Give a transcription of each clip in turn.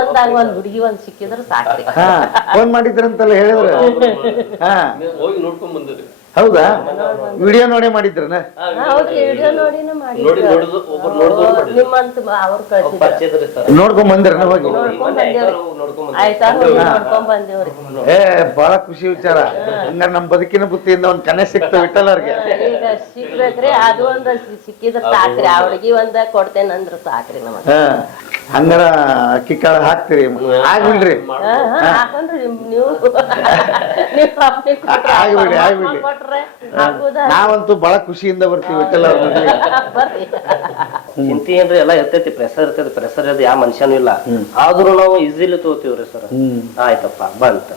ಜೀವನದಾಗ ಒಂದ್ ಹುಡುಗಿ ಒಂದ್ ಸಿಕ್ಕಿದ್ರ ಸಾಕ್ರಿ. ಹಾ ಫೋನ್ ಮಾಡಿದ್ರಂತಲ್ಲ ಹೇಳಿದ್ರು? ಹಾ. ಹೋಗಿ ನೋಡ್ಕೊಂಡ್ ಬಂದಿರಿ ಹೌದಾ? ವಿಡಿಯೋ ನೋಡೇ ಮಾಡಿದ್ರನ? ಹೌದ್ರಿ ವಿಡಿಯೋ ನೋಡಿನ ನೋಡಿ ಮಾಡಿ ನೋಡುದು ಒಬ್ರು ನೋಡುದು ನಿಮ್ಮಂತ ಅವ್ರು ಕಳ್ಸಿದ್ರು. ಪರಿಚಯದ್ರಿ ಸರ್ ನೋಡ್ಕೊಂಡ್ ಬಂದ್ರನ ಹೋಗಿ? ನೋಡ್ಕೊಂಡ್ ಬಂದೇವ್ರಿ. ನೋಡ್ಕೊಂಡ್ ಆಯ್ತಾ? ಹೋಗಿ ನೋಡ್ಕೊಂಡ್ ಬಂದೇವ್ರಿ. ಏ ಬಹಳ ಖುಷಿ ವಿಚಾರ. ಹಂಗಾರ ನಮ್ ಬದುಕಿನ ಬುತ್ತಿಯಿಂದ ಒಂದ್ ಕನೆ ಸಿಕ್ತ ವಿಠಲ್ ಅವ್ರಿಗೆ. ಈಗ ಸಿಕ್ಬೇಕ್ರಿ ಅದು ಒಂದ್ ಸಿಕ್ಕಿದ್ರೆ ಸಿಕ್ಕಿದ್ರ ಸಾಕ್ರಿ. ಆ ಹುಡುಗಿ ಒಂದ ಕೊಡ್ತೇನೆ ಅಂದ್ರ ಸಾಕ್ರಿ ನಮಗ. ಹಾ. ಹಂಗಾರ ಅಕ್ಕಿ ಕಾಳ ಹಾಕ್ತಿರಿ. ಆಗ್ಬಿಡ್ರಿ. ಆಗ್ಬಿಡ್ರಿ ಆಗ್ಬಿಡ್ರಿ ನಾವಂತೂ ಬಹಳ ಖುಷಿಯಿಂದ ಬರ್ತೀವಿ ವಿಠಲ್ ಅವ್ರ ಚಿಂತೆ ಏನ್ರಿ ಎಲ್ಲ ಇರ್ತೈತಿ ಪ್ರೆಸರ್ ಇರ್ತೈತಿ ಪ್ರೆಸರ್ ಇರೋದು ಯಾವ ಮನುಷ್ಯನೂ ಇಲ್ಲ. ಆದ್ರೂ ನಾವು ಈಸಿಲಿ ತಗೋತೀವ್ರಿ ಸರ್. ಆಯ್ತಪ್ಪ ಬಂತ.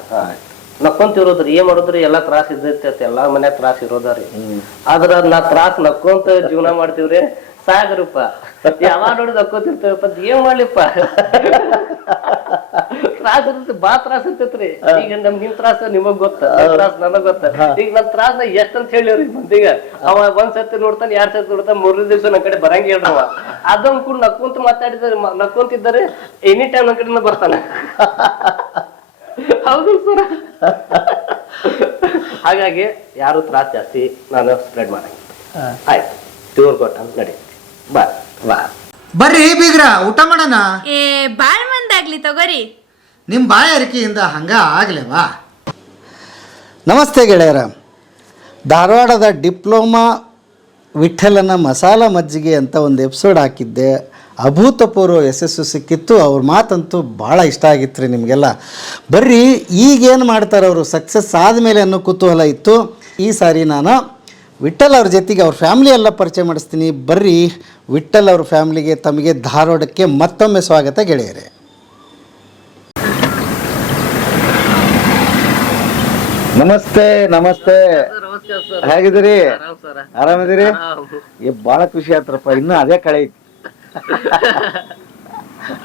ನಕ್ಕೊಂತಿರೋದ್ರಿ ಏನ್ ಮಾಡೋದ್ರಿ ಎಲ್ಲಾ ತ್ರಾಸ ಇದ್ದೈತಿ ಎಲ್ಲಾ ಮನ್ಯಾಗ ತ್ರಾಸ ಇರೋದ್ರಿ ಆದ್ರ ನಾ ತ್ರಾಸ ನಕ್ಕೊಂತ ಜೀವನ ಮಾಡ್ತೀವ್ರಿ. ಸಾಗ್ರಪ್ಪ ಯಾವಾಗ ನೋಡಿದ ಅಕ್ಕೋತಿರ್ತೇವಪ್ಪ ಏನ್ ಮಾಡ್ಲಿಪ್ಪ. ತ್ರಾಸ ಇರ್ತೈತಿ ಬಾ ತ್ರಾಸ ಇರ್ತೈತ್ರಿ. ಈಗ ನಮ್ ನಿಮ್ ತ್ರಾಸ ನಿಮಗ್ ಗೊತ್ತ ತ್ರಾಸ ನನಗ್ ಗೊತ್ತ. ಈಗ ನನ್ ತ್ರಾಸ ಎಷ್ಟ್ ಅಂತ ಹೇಳಿವ್ರಿ ಮಂದಿಗ ಅವ ಒಂದ್ ಸತಿ ನೋಡ್ತಾನೆ ಎರಡ್ ಸತಿ ನೋಡ್ತಾನೆ ಮೂರನೇ ದಿವ್ಸ ನನ್ ಕಡೆ ಬರಂಗ ಹೇಳ್ರವ ಅದೊಂದ್ ಕೂಡ ನಕ್ಕೊಂತ ಮಾತಾಡಿದ್ರೆ ನಕ್ಕೊಂತಿದ್ದಾರೆ ಎನಿ ಟೈಮ್ ನನ್ ಕಡೆಯಿಂದ ಬರ್ತಾನೆ. ಹೌದು ಸರ್. ಹಾಗಾಗಿ ಯಾರು ತ್ರಾಸ ಜಾಸ್ತಿ ನಾನು ಸ್ಪ್ರೆಡ್ ಮಾಡಂಗಿಲ್ಲ. ಆಯ್ತು ದೇವ್ರ ಕೊಟ್ಟ ನಡಿ. ಬಾ ಬಾ ಬರ್ರಿ ಬೀಗ್ರ ಊಟ ಮಾಡೋಣ? ಏ ಬಾಳ್ ಮಂದಾಗ್ಲಿ ತಗೋರಿ. ನಿಮ್ಮ ಬಾಯಾರಿಕೆಯಿಂದ ಹಂಗ ಆಗ್ಲೇವಾ? ನಮಸ್ತೆ ಗೆಳೆಯರ. ಧಾರವಾಡದ ಡಿಪ್ಲೊಮಾ ವಿಠಲನ ಮಸಾಲ ಮಜ್ಜಿಗೆ ಅಂತ ಒಂದು ಎಪಿಸೋಡ್ ಹಾಕಿದ್ದೆ. ಅಭೂತಪೂರ್ವ ಯಶಸ್ಸು ಸಿಕ್ಕಿತ್ತು. ಅವ್ರ ಮಾತಂತೂ ಭಾಳ ಇಷ್ಟ ಆಗಿತ್ತು ರೀ ನಿಮಗೆಲ್ಲ. ಬರ್ರಿ ಈಗೇನು ಮಾಡ್ತಾರೆ ಅವರು ಸಕ್ಸಸ್ ಆದಮೇಲೆ ಅನ್ನೋ ಕುತೂಹಲ ಇತ್ತು. ಈ ಸಾರಿ ನಾನು ವಿಠಲ್ ಅವ್ರ ಜೊತೆಗೆ ಅವ್ರ ಫ್ಯಾಮ್ಲಿ ಎಲ್ಲ ಪರಿಚಯ ಮಾಡಿಸ್ತೀನಿ. ಬರ್ರಿ ವಿಠಲ್ ಅವ್ರ ಫ್ಯಾಮ್ಲಿಗೆ ತಮಗೆ ಧಾರವಾಡಕ್ಕೆ ಮತ್ತೊಮ್ಮೆ ಸ್ವಾಗತ ಗೆಳೆಯರೆ. ನಮಸ್ತೆ ನಮಸ್ತೆ. ಹೇಗಿದ್ದೀರಿ? ಆರಾಮಿದ್ದೀರಿ? ಏ ಬಹಳ ಖುಷಿ ಆತರಪ್ಪ ಇನ್ನು ಅದೇ ಕಳೆ ಐತಿ.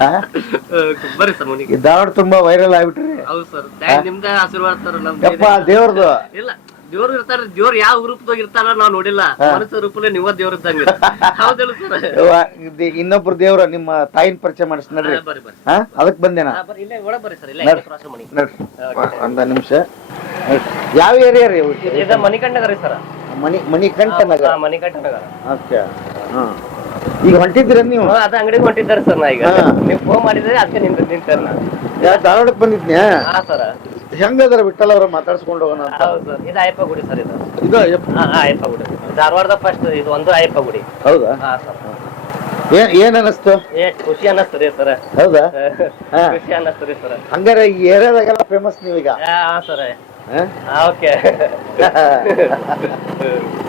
ಹಾ? ಬರ್ರಿ ಸರ್ ಈ ಧಾರವಾಡ ತುಂಬಾ ವೈರಲ್ ಆಗ್ಬಿಟ್ರಿ. ಹೌದು ಸರ್. ನಿಮ್ದ ಆಶೀರ್ವಾದ ಸರ್ ನಮ್ ಯಪ್ಪ ದೇವ್ರದು. ಇಲ್ಲ. ದೇವ್ರು ಇರ್ತಾರ ದೇವ್ರ ಯಾವ ರೂಪದಾಗ ಇರ್ತಾರ ನಾವ್ ನೋಡಿಲ್ಲ. ಮನಸ್ಸ ರೂಪಲ್ಲೇ ನೀವ ದೇವ್ರ ಇದ್ದಂಗ. ಹೌದಲ್ಲ ಸರ್. ಇನ್ನೊಬ್ರು ದೇವ್ರ ನಿಮ್ಮ ತಾಯಿನ ಪರಿಚಯ ಮಾಡಿಸ್ ನಡ್ರಿ. ಅದಕ್ ಬಂದೇನಾ ಒಂದ ನಿಮಿಷ. ಯಾವ ಏರಿಯಾ ರೀ ಮಣಿಕಂಠ ಇದ ಮಣಿಕಂಡಗ ರೀ ಸರ್. ಮಣಿ ಮಣಿಕಂಠ ನಗರ. ಮಣಿಕಂಠನಗರ ಓಕೆ. ಹಾ. ಈಗ ಹೊಂಟಿದ್ರ ನೀವು? ಅದ ಅಂಗಡಿಗೆ ಹೊಂಟಿದ್ದಾರೆ ಸರ್ ನಾ ಈಗ. ನೀವು ಫೋನ್ ಮಾಡಿದ್ರೆ ಅದಕ್ಕೆ ನಿಂತ ನಿಂತಾರ ನಾ ಧಾರವಾಡಕ್ಕೆ ಬಂದಿದ್ನ್ಯಾ? ಸರ್. ಹೆಂಗದಾರ ವಿಠಲ್ ಅವ್ರ ಮಾತಾಡ್ಸ್ಕೊಂಡು ಹೋಗೋಣ ಅಂತ. ಹೌದು ಸರ್ ಇದು ಅಯ್ಯಪ್ಪ ಗುಡಿ ಸರ್ ಇದು. ಇದು ಅಯ್ಯಪ್ಪ- ಹಾ ಹಾ, ಅಯ್ಯಪ್ಪ ಗುಡಿ. ಧಾರವಾಡದ ಫಸ್ಟ್ ಇದು ಒಂದು ಅಯ್ಯಪ್ಪ ಗುಡಿ. ಹೌದಾ? ಹಾ ಸರ್. ಏನ್ ಏನ್ ಅನಸ್ತು? ಏ ಖುಷಿ ಅನ್ನಿಸ್ತದೆ ಸರ್. ಹೌದಾ? ಹಾ. ಖುಷಿ ಅನ್ನಿಸ್ತದೆ ಸರ್. ಹಂಗಾರೆ ಈ ಏರಿಯಾದಾಗೆಲ್ಲ ಫೇಮಸ್ ನೀವೀಗ. ಹಾ ಸರ್. ಹಾ? ಓಕೆ.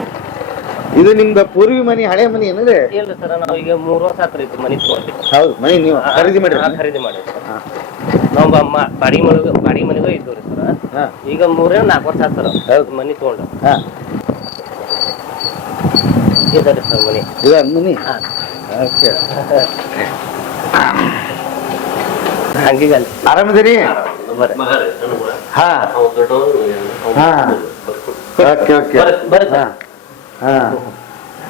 ಇದು ನಿಮ್ದ ಪೂರ್ವಿ ಮನಿ ಹಳೆ ಮನಿ ಏನಿದೆ? ಇಲ್ಲ ಸರ್ ನಾವು ಈಗ ಮೂರು ವರ್ಷ ಆತ್ರಿ ಇದು ಮನಿ ತಗೊಂಡು ಹೌದು ಮನಿ ನೀವು ಖರೀದಿ ಮಾಡಿ ಖರೀದಿ ಮಾಡಿ ನಾವು ಅಮ್ಮ ಬಾಡಿಗೆ ಮನೆಗೂ ಬಾಡಿಗೆ ಮನೆಗೂ ಇದ್ದವು ರೀ ಸರ್. ಹಾ. ಈಗ ಮೂರೇ ನಾಲ್ಕು ವರ್ಷ ಆತ್ ಸರ್. ಹೌದು. ಮನಿ ತಗೊಂಡು. ಹಾ. ಇದ್ದಾರೆ ಸರ್ ಮನಿ. ಇದು ಮನಿ? ಹಾ. ಓಕೆ ಹಂಗೀಗ ಅಲ್ಲಿ ಆರಾಮದಿರಿ? ಬರ್ರಿ. ಹಾ. ಹಾ. ಓಕೆ ಓಕೆ ಬರ್ರಿ ಹಾ. ಹಾ.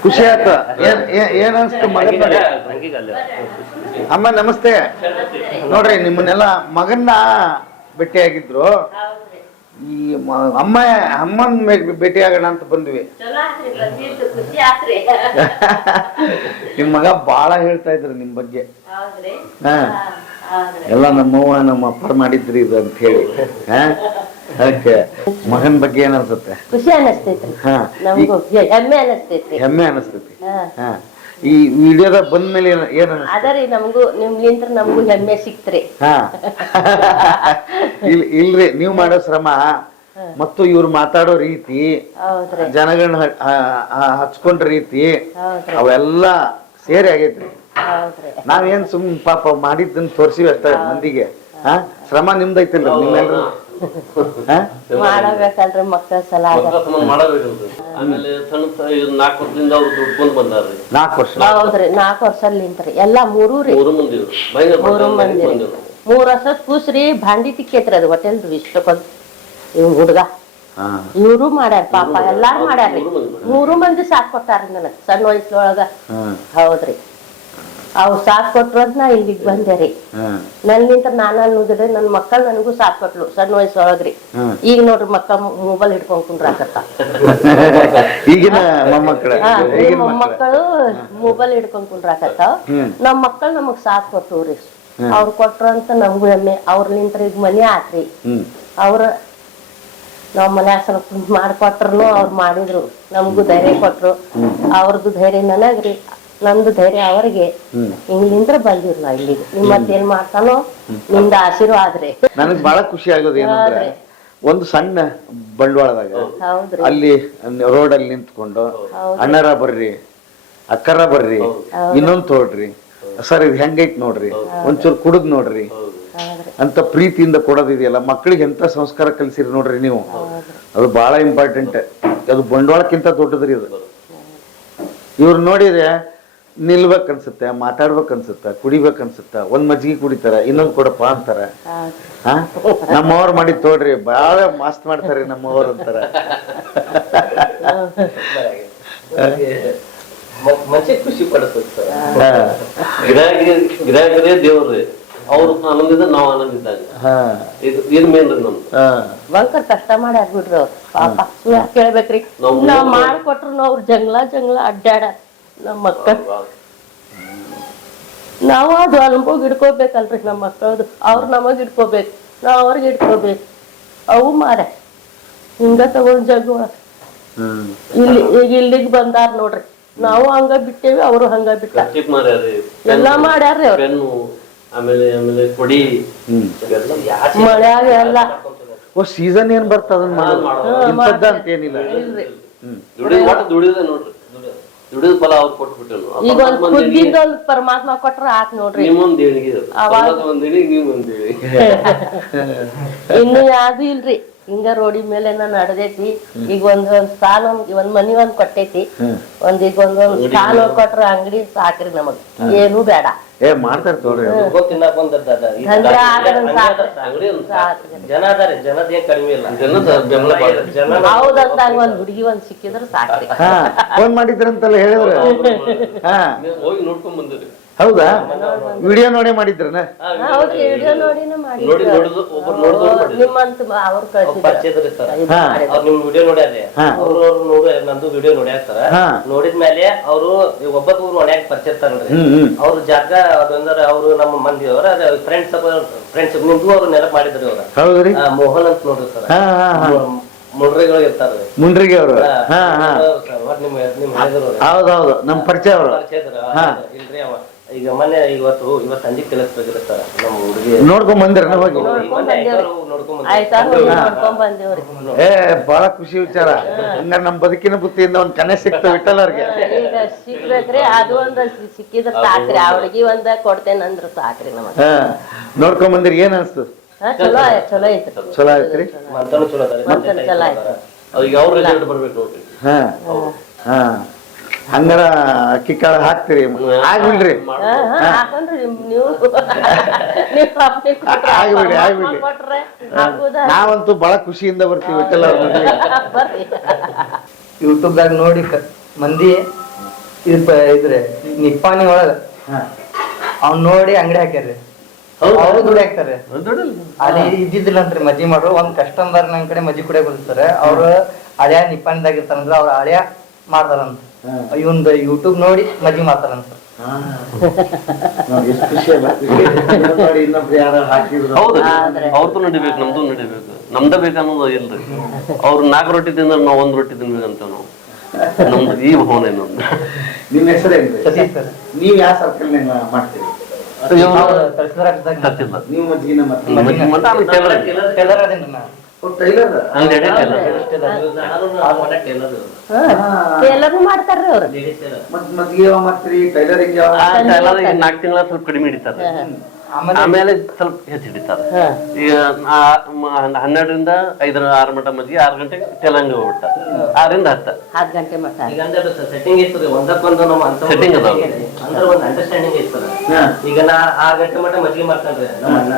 ಖುಷಿ ಆಯ್ತು. ಏನ್ ಅನ್ಸ್ತು ಮಗನ್ ನೋಡಿ ಅಮ್ಮ ನಮಸ್ತೆ. ನೋಡ್ರಿ ನಿಮ್ಮನ್ನೆಲ್ಲ ಮಗನ್ನ ಭೇಟಿಯಾಗಿದ್ರು. ಈ ಮ- ಅಮ್ಮ ಅಮ್ಮನ ಭೇಟಿ ಆಗೋಣ ಅಂತ ಬಂದ್ವಿ. ನಿಮ್ ಮಗ ಬಾಳ ಹೇಳ್ತಾ ಇದ್ರು ನಿಮ್ ಬಗ್ಗೆ. ಹ. ಹೌದ್ರಿ ಎಲ್ಲ ನಮ್ಮವ್ವ ನಮ್ಮ ಅಪ್ಪರ್ ಮಾಡಿದ್ರಿ ಇದು ಅಂತ ಹೇಳಿ ಮಗನ್ ಬಗ್ಗೆ ಏನ್ ಅನ್ಸುತ್ತೆ ಖುಷಿ ಅನ್ನಿಸ್ತೈತ್ರಿ ಹಾ ನಮಗೂ ಹೆಮ್ಮೆ ಅನ್ನಿಸ್ತೈತ್ರಿ ಹೆಮ್ಮೆ ಅನಿಸ್ತೈತಿ. ಹಾ. ಈ ವಿಡಿಯೋದ ಬಂದ್ಮೇಲೆ ಮೇಲೆ ಏನ್ ಅದರಿ ನಮಗೂ ನಿಮ್ಲಿಂತ್ರ ನಮಗೂ ಹೆಮ್ಮೆ ಸಿಕ್ತ್ರಿ. ಹಾ. ಇಲ್ ಇಲ್ರಿ ನೀವ್ ಮಾಡೋ ಶ್ರಮ ಮತ್ತು ಇವ್ರು ಮಾತಾಡೋ ರೀತಿ ಜನಗಳನ್ನ ಹಚ್ಕೊಂಡ ರೀತಿ ಅವೆಲ್ಲ ಸೇರಿ ಆಗೈತ್ರಿ. ಹೌದ್ರಿ. ನಾವೇನ್ ಸುಮ್ ಪಾಪ ಮಾಡಿದ್ದನ್ನ ತೋರ್ಸಿವಿ ಅಷ್ಟ ಮಂದಿಗೆ. ಹಾ? ಶ್ರಮ ನಿಮ್ದೈತಿಲ್ಲ ನಿಮ್ಮೆಲ್ರು ಹಾ. ಮಾಡಬೇಕಲ್ರಿ ಮಕ್ಕಳ ಸಲಾಗ. ಆಮೇಲೆ ಸಣ್ಣ ನಾಲ್ಕು ವರ್ಷದಿಂದ ಅವ್ರು ದುಡ್ಕೊಂಡು ಬಂದಾರ್ರಿ. ನಾಲ್ಕು ವರ್ಷ. ಹೌದ್ರಿ ನಾಲ್ಕು ವರ್ಷಲಿಂತ್ರಿ ಎಲ್ಲಾ ಮೂರು ರೀ. ಮೂರು ಮಂದಿ ಮೂರು ಮಂದಿ ಮೂರ್ ವರ್ಷ ಕೂಸ್ರಿ ಭಾಂಡಿ ತಿಕ್ಕೇತ್ರಿ ಅದು ಹೋಟೆಲ್ ಇಷ್ಟಕ್ಕೊಂದ್. ಇವ್ ಹುಡುಗ. ಇವರು ಮಾಡ್ಯಾರ ಪಾಪ ಎಲ್ಲಾರು ಮಾಡ್ಯಾರ್ರಿ. ಮೂರು ಮಂದಿ ಸಾಕ್ ಕೊಟ್ಟಾರ್ರಿ ನನಗ್ ಸಣ್ಣ ವಯಸ್ಸೊಳಗ. ಹೌದ್ರಿ. ಅವ್ರು ಸಾಥ್ ಕೊಟ್ರು ಅಂತ ನಾ ಇಲ್ಲಿಗೆ ಬಂದೆ ರೀ. ನನ್ನಿಂತ ನಾನು ಅನ್ನೋದ್ರೆ ನನ್ನ ಮಕ್ಕಳು ನನಗೂ ಸಾಥ್ ಕೊಟ್ಲು ಸಣ್ಣ ವಯಸ್ಸೊಳಗ್ರಿ. ಈಗ ನೋಡ್ರಿ ಮಕ್ಕ ಮೊಬೈಲ್ ಹಿಡ್ಕೊಂಡ್ ಕುಂದ್ರಾಕತ್ತ. ಈಗಿನ ಮೊಮ್ಮಕ್ಕಳ. ಮಕ್ಕಳ. ಮೊಬೈಲ್ ಹಿಡ್ಕೊಂಡ್ ಕುಂದ್ರಾಕತ್ತ. ನಮ್ ಮಕ್ಕಳು ನಮಗ್ ಸಾಥ್ ರೀ ಅವ್ರು ಕೊಟ್ರು ಅಂತ ನಮಗೂ ಹೆಮ್ಮೆ. ಅವ್ರಲಿಂತ್ರ ಈಗ ಮನೆ ಆತ್ರಿ. ಅವ್ರ ನಾವ್ ಮನ್ಯಾಗ ಸ್ವಲ್ಪ ಮಾಡ್ಕೊಟ್ರು ಅವ್ರು ಮಾಡಿದ್ರು. ನಮಗೂ ಧೈರ್ಯ ಕೊಟ್ರು. ಅವ್ರದ್ದು ಧೈರ್ಯ ನನಗ್ರಿ. ನಮ್ದು ಧೈರ್ಯ ಅವರಿಗೆ. ಇಲ್ಲಿಂದ್ರ ಬಂದಿರ್ಲ ಇಲ್ಲಿಗೆ. ನಿಮ್ಮತ್ತೇನ್ ಮಾಡ್ತಾನೋ? ನಿಮ್ದ ಆಶೀರ್ವಾದ ರೀ ನನಗ್ ಬಹಳ ಖುಷಿ ಆಗೋದು ಏನಂದ್ರೆ ಒಂದು ಸಣ್ಣ ಬಂಡವಾಳದಾಗ ಅಲ್ಲಿ ರೋಡ್ ಅಲ್ಲಿ ನಿಂತ್ಕೊಂಡು ಅಣ್ಣರ ಬರ್ರಿ ಅಕ್ಕರ ಬರ್ರಿ ಇನ್ನೊಂದ್ ತೋಡ್ರಿ ಸರ್ ಇದು ಹೆಂಗೈತ್ ನೋಡ್ರಿ ಒಂಚೂರು ಕುಡದ್ ನೋಡ್ರಿ ಅಂತ ಪ್ರೀತಿಯಿಂದ ಕೊಡೋದಿದೆಯಲ್ಲ ಮಕ್ಕಳಿಗೆ ಎಂತ ಸಂಸ್ಕಾರ ಕಲಿಸಿರಿ ನೋಡ್ರಿ ನೀವು. ಅದು ಬಹಳ ಇಂಪಾರ್ಟೆಂಟ್ ಅದು ಬಂಡವಾಳಕ್ಕಿಂತ ದೊಡ್ಡದ್ರಿ ಅದು. ಇವ್ರು ನೋಡಿದ್ರೆ ನಿಲ್ಬೇಕ್ ಅನ್ಸುತ್ತೆ ಮಾತಾಡ್ಬೇಕ್ ಅನ್ಸುತ್ತೆ ಕುಡಿಬೇಕ್ ಅನ್ಸುತ್ತೆ ಒಂದ್ ಮಜ್ಜಿಗೆ ಕುಡಿತಾರ ಇನ್ನೊಂದ್ ಕೊಡಪ್ಪ ಅಂತಾರ. ನಮ್ಮವ್ರು ಮಾಡಿದ್ ತೋಡ್ರಿ ಬಹಳ ಮಸ್ತ್ ಮಾಡ್ತಾರೆ ನಮ್ಮವ್ರು ಅಂತಾರ. ಖುಷಿ ಪಡಿಸುತ್ತೆ ಗಿರಾಕರೇ ದೇವ್ರಿ ಅವ್ರು ಆನಂದಿದ ನಾವು ಆನಂದಿದ್ದಾಗ. ಹಾ, ಇದು ಇದು ಮೇನ್ ನಮ್ದು. ಹಾ. ಬಂಕರ್ ಕಷ್ಟ ಮಾಡಿ ಆಗ್ಬಿಟ್ರಿ ಅವ್ರು. ಪಾಪ ಕೇಳ್ಬೇಕ್ರಿ? ನಾವ್ ಮಾಡ್ಕೊಟ್ರು ಅವ್ರ ಜಂಗ್ಲ ಜಂಗ್ಲ ಅಡ್ಡಾಡ. ನಮ್ ಮಕ್ಕಳು ನಾವು ಅದು ಅನುಭವ ಹಿಡ್ಕೋಬೇಕಲ್ರಿ ನಮ್ಮ ಮಕ್ಕಳದು. ಅವ್ರು ನಮಗ್ ಹಿಡ್ಕೋಬೇಕು ನಾವ್ ಅವ್ರಿಗೆ ಹಿಡ್ಕೋಬೇಕು ಅವು ಮಾರ ಹಿಂಗ ತಗೊಂಡ್ ಜಗ ಇಲ್ಲಿ ಈಗ ಇಲ್ಲಿಗೆ ಬಂದಾರ ನೋಡ್ರಿ. ನಾವು ಹಂಗ ಬಿಟ್ಟೇವಿ ಅವರು ಹಂಗ ಬಿಟ್ಟ ಎಲ್ಲಾ ಮಾಡ್ಯಾರ್ರಿ ಅವ್ರ. ಆಮೇಲೆ ಆಮೇಲೆ ಕೊಡಿ. ಮಳ್ಯಾಗ ಎಲ್ಲ. ಸೀಸನ್ ಏನ್ ಬರ್ತದ ಅಂತ ಏನಿಲ್ಲ. ದುಡಿದ ನೋಡ್ರಿ. ದುಡಿದ ಫಲ ಅವ್ರು ಕೊಟ್ಬಿಟ್ಟನು ಈಗ ಒಂದ್ ಪರಮಾತ್ಮ ಕೊಟ್ರ ಆತ್ ನೋಡ್ರಿ. ನಿಮ್ಮೊಂದ್ ದೇಣಿಗೆ ಒಂದ್ ದೇಣಿಗೆ ನೀವು ಒಂದ್ ದೇಣಿಗೆ. ಇನ್ನು ಯಾವ್ದು ಇಲ್ರಿ. ಹಿಂಗ ರೋಡಿ ಮೇಲೆ ನಾನು ನಡೆದೈತಿ. ಈಗ ಒಂದ್ ಒಂದ್ ಸ್ಥಾನ ಒಂದ್- ಒಂದ್ ಮನಿ ಒಂದ್ ಕೊಟ್ಟೈತಿ. ಒಂದ್ ಈಗ ಒಂದ್ ಒಂದ್ ಸ್ಥಾನ ಕೊಟ್ರ ಅಂಗಡಿ ಸಾಕ್ರಿ ನಮಗ್. ಏನು ಬೇಡ. ಏ ಮಾಡ್ತಾರ ತೋರಿ ಜನ ಅದಾರೆ ಜನದ ಏನ್ ಕಡಿಮೆ ಇಲ್ಲ. ಜನದ ಬೆಂಬಲ. ಜನ ಹೌದಂದಾಗ ಒಂದ್ ಹುಡುಗಿ ಒಂದ್ ಸಿಕ್ಕಿದ್ರೆ ಸಾಕ್ರಿ. ಹಾ ಫೋನ್ ಮಾಡಿದ್ರಂತಲ್ಲ ಹೇಳಿದ್ರ. ಹಾ. ಹೋಗಿ ನೋಡ್ಕೊಂಡ್ ಬಂದಿರಿ. ಹೌದಾ? ವಿಡಿಯೋ ನೋಡೇ ಮಾಡಿದ್ರನ? ನೋಡುದು ಒಬ್ರು ಇರ್ತಾರ. ನಂದು ವಿಡಿಯೋ ನೋಡ್ಯಾಕ್ತಾರ ಹಾ. ನೋಡಿದ್ಮೇಲೆ ಅವರು ಒಬ್ಬೊಬ್ಬರು ಒಣ್ಯಾಕ ಪರಿಚಯ ಹ್ಮ್ ಅವ್ರ ಜಾಗ ಅದಂದ್ರ ಅವ್ರು ನಮ್ಮ ಮಂದಿ ಅವ್ರ ಫ್ರೆಂಡ್ಸ್ ಫ್ರೆಂಡ್ಸ್ ನಿಮ್ಗೂ ಅವ್ರು ನೆನಪು ಮಾಡಿದ್ರಿ ಅವ್ರ. ಹೌದ್ರಿ. ಮೋಹನ್ ಅಂತ ನೋಡ್ರಿ ಸರ್. ಹಾ ಹಾ ಹಾ. ಮುಡ್ರಿಗಳು ಇರ್ತಾರ್ರಿ. ಮುಂಡ್ರಿಗೆ ಅವರು. ಹೌದೌದು ನಮ್ ಪರಿಚಯ ಅವರು. ಪರಿಚಯ ಹಾ. ಇಲ್ರಿ ಅವ. ಈಗ ಮೊನ್ನೆ ಇವತ್ತು ಇವತ್ತು ಸಂಜೆ ಕೆಲಸಬೇಕಿರ ಸರ್ ನಮ್ಮ ಹುಡುಗಿ. ನೋಡ್ಕೊಂಡ್ ಬಂದಿರ ಹೋಗಿ. ಆಯ್ತಾ? ನೋಡ್ಕೊಂಡ್ ಬಂದೇವ್ರಿ. ಏ ಬಹಳ ಖುಷಿ ವಿಚಾರ. ಹಂಗ ನಮ್ ಬದುಕಿನ ಬುತ್ತಿಯಿಂದ ಒಂದ್ ಕನೆ ಸಿಕ್ತ ಅವ್ರಿಗೆ ಈಗ ಸಿಕ್ಬೇಕ್ರಿ ಅದು ಒಂದ್ ಸಿಕ್ಕಿದ ಸಿಕ್ಕಿದ್ರ ಸಾಕ್ರಿ. ಆ ಹುಡುಗಿ ಒಂದ ಕೊಡ್ತೇನೆ ಅಂದ್ರ ಸಾಕ್ರಿ ನಮಗ. ನೋಡ್ಕೊಂಡ್ ಬಂದಿರಿ ಏನ್ ಅನ್ಸ್ತು? ಚಲೋ ಆಯ್ತ್ ಚಲೋ ಐತ್ರಿ ಚಲೋ ಐತ್ರಿ ಚಲೋ ಐತ್ರಿ ಚಲೋ ಅವ್ರ ಬರ್ಬೇಕು ನೋಡ್ರಿ. ಹಾ. ಹಾ. ಹಂಗಾರ ಅಕ್ಕಿ ಕಾಳ ಹಾಕ್ತಿರಿ. ಆಗ್ಬಿಡ್ರಿ. ಆಗ್ಬಿಡ್ರಿ ಆಗ್ಬಿಡ್ರಿ ನೀವು. ನೀವು ಅಪ್ಪನೇ ಕೊಟ್ರೆ, ಆಗ್ಬಿಡಿ, ಅಮ್ಮ ಆಗ್ಬಿಡಿ. ನಾವಂತೂ ಬಹಳ ಖುಷಿಯಿಂದ ಬರ್ತೀವಿ ವಿಠಲ್ ಅವ್ರ ಮದ್ವೆಗೆ. ಬರ್ರಿ. ಯೂಟ್ಯೂಬ್ದಾಗ ನೋಡಿ ಕ- ಮಂದಿ ಇದು ಇದ್ರೆ ನಿಪ್ಪಾನಿ ಒಳಗ. ಅವ್ನ್ ನೋಡಿ ಅಂಗಡಿ ಹಾಕ್ಯಾರ್ರಿ. ಅವ್ರು ದುಡಿ ಹಾಕ್ತಾರೆ ಅಲ್ಲಿ ಇದ್ದಿದ್ದಿಲ್ಲ ಅಂತ್ರಿ ಮಜ್ಜಿ ಮಾಡ್ರು. ಒಂದ್ ಕಸ್ಟಮರ್ ನನ್ ಕಡೆ ಮಜ್ಜಿ ಕುಡಿಯಕ್ ಬಂದಿರ್ತಾರೆ. ಅವ್ರು ಹಳೆಯ ನಿಪ್ಪಾನಿದಾಗಿರ್ತಾರಂದ್ರೆ ಅವ್ರ ಹಳೆಯ ಮಾಡ್ತಾರಂತ. ಇವಂದ ಯೂಟ್ಯೂಬ್ ನೋಡಿ ಮದ್ವಿ ಮಾಡ್ತಾರಂತ. ಹೌದು. ಅವ್ರದ್ದು ನಡಿಬೇಕು ನಮ್ದು ನಡಿಬೇಕು. ನಮ್ದ ಬೇಕನ್ನೋದು ಇಲ್ರಿ. ಅವ್ರು ನಾಲ್ಕು ರೊಟ್ಟಿ ತಿಂದ್ರೆ ನಾವ್ ಒಂದ್ ರೊಟ್ಟಿ ಅಂತ ನಾವು. ನಮ್ದು ಈ ಭವನ ನಮ್ದು. ನಿಮ್ಮ ಹೆಸರೇನು ಸತೀಶ್ ಸರ್. ನೀವ್ ಯಾವ ಸರ್ಕಲ್ ಮಾಡ್ತೀರಿ? ನೀವು ಮತ್ತೆ? ಟೈಲರ್ ಅದೇನ್ರಿ ನಾ ಎಲ್ಲರೂ ಮಾಡ್ತಾರ್ರಿ ಅವ್ರು. ಮತ್ ಮದ್ಗೆ ಯಾವ ಮಾಡ್ತೀರಿ? ಟೈಲರಿಂಗ್ ನಾಲ್ಕು ತಿಂಗಳ ಸ್ವಲ್ಪ ಕಡಿಮೆ ಹಿಡಿತಾರೆ. ಆಮೇಲೆ ಆಮೇಲೆ ಸ್ವಲ್ಪ ಹೆಚ್ಚು ಹಿಡಿತಾರೆ. ಈಗ ಹನ್ನೆರಡರಿಂದ ಐದರ ಆರು ಮಟ್ಟ ಮಜ್ಜಿಗೆ ಆರು ಗಂಟೆಗೆ ತೆಲಂಗ ಹೋಗ್ಬಿಟ್ಟ ಆರಿಂದ ಹತ್ತ. ಹತ್ತು ಗಂಟೆ ಮಟ್ಟ. ಈಗ ಅಂದ್ರೆ ಸೆಟ್ಟಿಂಗ್ ಇರ್ತದೆ ಒಂದಕ್ಕೊಂದು ನಮ್ಮ ಅಂತ ಸೆಟ್ಟಿಂಗ್ ಅದಾವ. ಅಂದ್ರೆ ಒಂದು ಅಂಡರ್ಸ್ಟ್ಯಾಂಡಿಂಗ್ ಇರ್ತದೆ. ಈಗ ನಾ ಆರು ಗಂಟೆ ಮಟ ಮಜ್ಜಿಗೆ ಮಾಡ್ತಾನ್ರಿ ನಮ್ಮ ಅಣ್ಣ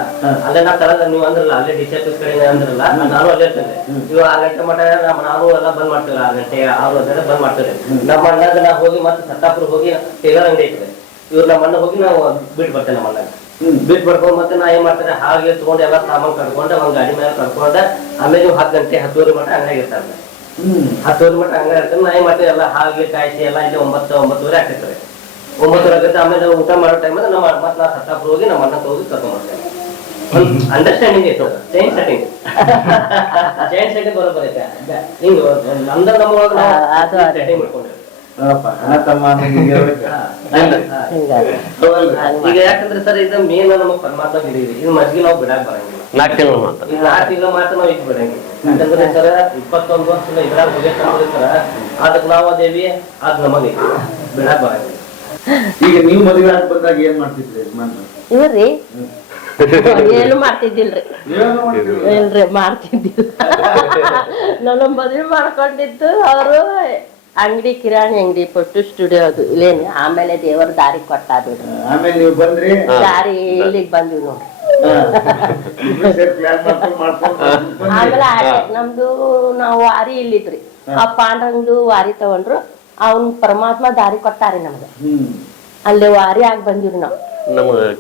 ಅಲ್ಲೇ ನಾ ತರಲ್ಲ ನೀವು ಅಂದ್ರಲ್ಲ ಅಲ್ಲೇ ಡಿ ಆಫೀಸ್ ಕಡೆ ಅಂದ್ರಲ್ಲ ನಾನು ಅಲ್ಲೇ ಇರ್ತೇನೆ. ಇವಾಗ ಆರು ಗಂಟೆ ಮಟ ನಮ್ಮ ನಾವು ಎಲ್ಲ ಬಂದ್ ಮಾಡ್ತೀವಿ ಆರ್ ಗಂಟೆ ಆರು ಗಂಟೆ ಬಂದ್ ಮಾಡ್ತೀವಿ. ನಮ್ಮ ಅಣ್ಣದ ನಾ ಹೋಗಿ ಮತ್ತೆ ಸತ್ತಾಪುರ ಹೋಗಿ ಟೇಲರ್ ಅಂಗಡಿ ಐತೆ ಇವ್ರ ನಮ್ಮ ಅಣ್ಣ ಹೋಗಿ ನಾವು ಬಿಟ್ಟು ಬರ್ತೇನೆ ನಮ್ಮ ಅಣ್ಣಗೆ. ಬಿಟ್ಟು ಬರ್ಕೊಂಡ್ ಮತ್ತೆ ನಾ ಏನ್ ಮಾಡ್ತಾರೆ ಹಾಗೆ ತಗೊಂಡು ಎಲ್ಲ ಸಾಮಾನ್ ಕಟ್ಕೊಂಡು ಒಂದ್ ಗಾಡಿ ಮೇಲೆ ಕಟ್ಕೊಂಡ ಆಮೇಲೆ ನೀವು ಹತ್ತು ಗಂಟೆ ಹತ್ತುವರೆ ಮಟ್ಟ ಹಂಗ ಇರ್ತಾರೆ ಹತ್ತುವರೆ ಮಟ್ಟ ಹಂಗ ಇರ್ತಾರೆ ನಾ ಏನ್ ಮಾಡ್ತೇವೆ ಎಲ್ಲ ಹಾಗೆ ಕಾಯಿಸಿ ಎಲ್ಲ ಇಲ್ಲಿ ಒಂಬತ್ತು ಒಂಬತ್ತುವರೆ ಆಗ್ತಿರ್ತಾರೆ ಒಂಬತ್ತುವರೆ ಆಗುತ್ತೆ ಆಮೇಲೆ ಊಟ ಮಾಡೋ ಟೈಮ್ ನಮ್ಮ ಮತ್ತೆ ನಾ ಸತ್ತಾಪುರ ಹೋಗಿ ನಮ್ಮ ಅಣ್ಣ ಹೋಗಿ ಕರ್ಕೊಂಡ್ ಅಂಡರ್ಸ್ಟ್ಯಾಂಡಿಂಗ್ ಇತ್ತು. ಚೈನ್ ಸೆಟ್ಟಿಂಗ್ ಚೈನ್ ಸೆಟ್ಟಿಂಗ್ ಬರೋ ಐತೆ. ಹಿಂಗ್ ನಮ್ದ ನಮ್ಮೊಳಗೆ ನಾವು ತಮ್ಮ ಹೌದಲ್ರಿ? ಈಗ ಯಾಕಂದ್ರೆ ಸರ್ ಇದು ಮೇನ್ ನಮಗೆ ಪರಮಾತ್ಮ ಹಿಡಿಯಿರಿ ಇದು ಮಜ್ಜಿಗೆ ನಾವು ಬಿಡಾಕ್ ಬರಂಗಿಲ್ಲ. ನಾಲ್ಕು ತಿಂಗಳು ಮಾತ್ರ. ಈಗ ನಾಲ್ಕು ತಿಂಗಳು ಮಾತ್ರ ನಾವು ಇದು ಬಿಡಂಗಿಲ್ಲ. ಯಾಕಂದ್ರೆ ಸರ್ ಇಪ್ಪತ್ತೊಂದು ವರ್ಷ ಇದ್ರಾಗ ಹೋಗ್ಬೇಕಂದ್ರೆ ಸರ್. ಅದಕ್ಕೆ ನಾವು ಅದೇವಿ ಅದ್ ನಮಗೆ. ಬಿಡಾಕ್ ಬರಂಗಿಲ್ಲ. ಈಗ ನೀವು ಮದುವೆ ಆಗಿ ಬಂದಾಗ ಏನ್ ಮಾಡ್ತಿದ್ರಿ? ಇವ್ರಿ? ಏನು ಮಾಡ್ತಿದ್ದಿಲ್ರಿ? ಇಲ್ರಿ ಮಾಡ್ತಿದ್ದಿಲ್ಲ. ನನ್ನ ಮದ್ವೆ ಮಾಡ್ಕೊಂಡಿದ್ದು ಅವರು ಅಂಗಡಿ ಕಿರಾಣಿ ಅಂಗಡಿ ಪಟ್ಟು ಸ್ಟುಡಿಯೋ ಅದು. ಇಲ್ಲೇನೆ? ಆಮೇಲೆ ದೇವರ ದಾರಿ ಕೊಟ್ಟ ಬಿಡ್ರಿ ಆಮೇಲೆ ನೀವು ಬಂದ್ರಿ? ದಾರಿ ಇಲ್ಲಿಗೆ ಬಂದ್ವಿ ನೋಡ್ರಿ. ಆಮೇಲೆ ಹಾಗೆ ನಮ್ದು ನಾವು ವಾರಿ ಇಲ್ಲಿದ್ರಿ. ಆ ಪಾಂಡಂಗ್ದು ವಾರಿ ತಗೊಂಡ್ರು. ಅವ್ನ್ ಪರಮಾತ್ಮ ದಾರಿ ಕೊಟ್ಟಾರಿ ನಮ್ಗೆ. ಅಲ್ಲೇ ಅಲ್ಲಿ ವಾರಿ ಆಗಿ ಬಂದಿವ್ರಿ ನಾವು.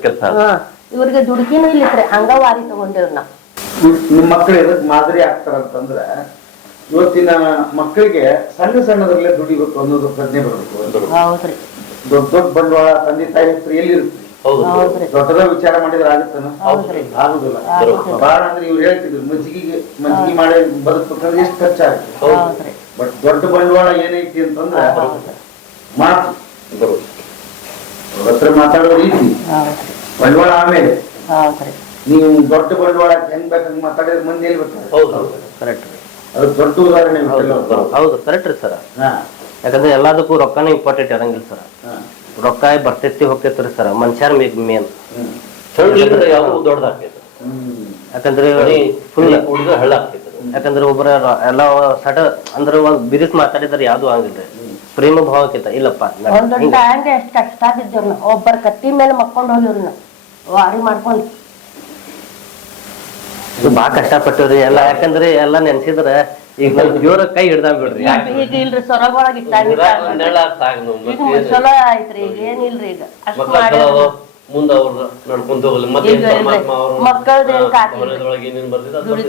ಕೆಲಸ. ಹಾ. ಇವ್ರಿಗೆ ದುಡುಕಿನೂ ಇಲ್ಲಿತ್ರಿ. ಹಂಗ ವಾರಿ ತಗೊಂಡೇವ್ರಿ ನಾವು. ನಿಮ್ ಮಕ್ಳು ಮಾದರಿ ಆಗ್ತಾರಂತಂದ್ರ ಇವತ್ತಿನ ಮಕ್ಕಳಿಗೆ ಸಣ್ಣ ಸಣ್ಣದ್ರಲ್ಲೇ ದುಡಿಬೇಕು ಅನ್ನೋದು ಪ್ರಜ್ಞೆ ಬರಬೇಕು. ಹೌದ್ರಿ. ದೊಡ್ಡ ದೊಡ್ಡ ಬಂಡವಾಳ ತಂದೆ ತಾಯಿ ಹತ್ರ ಎಲ್ಲಿರುತ್ತೆ ದೊಡ್ಡದ ವಿಚಾರ ಮಾಡಿದ್ರೆ ಆಗುತ್ತಾನ? ಆಗುದಿಲ್ಲ. ಬಾಳ ಅಂದ್ರೆ ಇವ್ರು ಹೇಳ್ತಿದ್ರು ಮಜ್ಜಿಗೆ ಮಜ್ಜಿಗೆ ಮಾಡಿ ಬದುಕ್ಬೇಕಂದ್ರೆ ಎಷ್ಟು ಖರ್ಚಾಗುತ್ತೆ? ಬಟ್ ದೊಡ್ಡ ಬಂಡವಾಳ ಏನೈತಿ ಅಂತಂದ್ರೆ ಮಾತು. ಹತ್ರ ಮಾತಾಡೋ ರೀತಿ. ಬಂಡವಾಳ ಆಮೇಲೆ. ನೀವು ದೊಡ್ಡ ಬಂಡವಾಳ ಹೆಂಗ್ ಬೇಕಂಗ್ ಮಾತಾಡಿದ್ರೆ ಮಂದಿ ಎಲ್ಲಿ ಬರ್ತಾರೆ. ಹೌದು. ಹೌದು. ಕರೆಕ್ಟ್. ಅದು ದೊಡ್ಡ ಉದಾಹರಣೆ ಹೌದು. ಕರೆಕ್ಟ್ ರೀ ಸರ್ ಹಾ, ಯಾಕಂದ್ರೆ ಎಲ್ಲದಕ್ಕೂ ರೊಕ್ಕನೇ ಇಂಪಾರ್ಟೆಂಟ್ ಇರಂಗಿಲ್ಲ ಸರ್ ರೊಕ್ಕ ಬರ್ತೈತಿ ಹೋಗ್ತೈತ್ರಿ ಸರ್ ಮನುಷ್ಯರ ಮೇನ್ ಹ್ಮ್, ಸಣ್ಣಲಿಂದ ಯಾವುದು ದೊಡ್ಡದಾಗ್ತೈತೆ ಹ್ಮ್. ಯಾಕಂದ್ರೆ ಫುಲ್ ಕುಡಿದ್ರೆ ಹಳ್ಳ ಆಗ್ತೈತೆ ಯಾಕಂದ್ರೆ ಒಬ್ಬರ ರ- ಎಲ್ಲ ಸಡ ಅಂದ್ರೆ ಒಂದ್ ಬಿರಿಸ್ ಮಾತಾಡಿದ್ರೆ ಯಾವ್ದು ಆಗಿಲ್ರಿ ಪ್ರೇಮ ಭಾವಕ್ಕಿಂತ ಇಲ್ಲಪ್ಪ. ಹಿಂಗ. ಕಷ್ಟ ಬಿದ್ದೇವ್ರಿ ಒಬ್ಬರ ಕಟ್ಟಿ ಮೇಲೆ ಮಕ್ಕೊಂಡ್ ಹೋಗಿವ್ರನ್ನ. ವಾರಿ ಮಾಡ್ಕೊಂಡು. ಇದು ಕಷ್ಟ ಪಟ್ಟವ್ರಿ ಎಲ್ಲ. ಯಾಕಂದ್ರೆ ಎಲ್ಲ ನೆನ್ಸಿದ್ರ ಈಗ ನಮ್ ಜೋರ ಕೈ ಹಿಡ್ದಾಗ ಬಿಡ್ರಿ. ಈಗ ಇಲ್ರಿ ಸೊರಗೊಳಗ ಚಲೋ ಆಯ್ತ್ರಿ ಈಗ ಏನಿಲ್ರಿ ಈಗ? ಅಷ್ಟು ಮಾಡಿ ಮುಂದೆ ಅವ್ರ ನಡ್ಕೊಂತ ಹೋಗಲಿ. ಮತ್ತೆ ಮುಂದ್? ಪರಮಾತ್ಮ ಏನೇನ್. ಮುಂದೆ-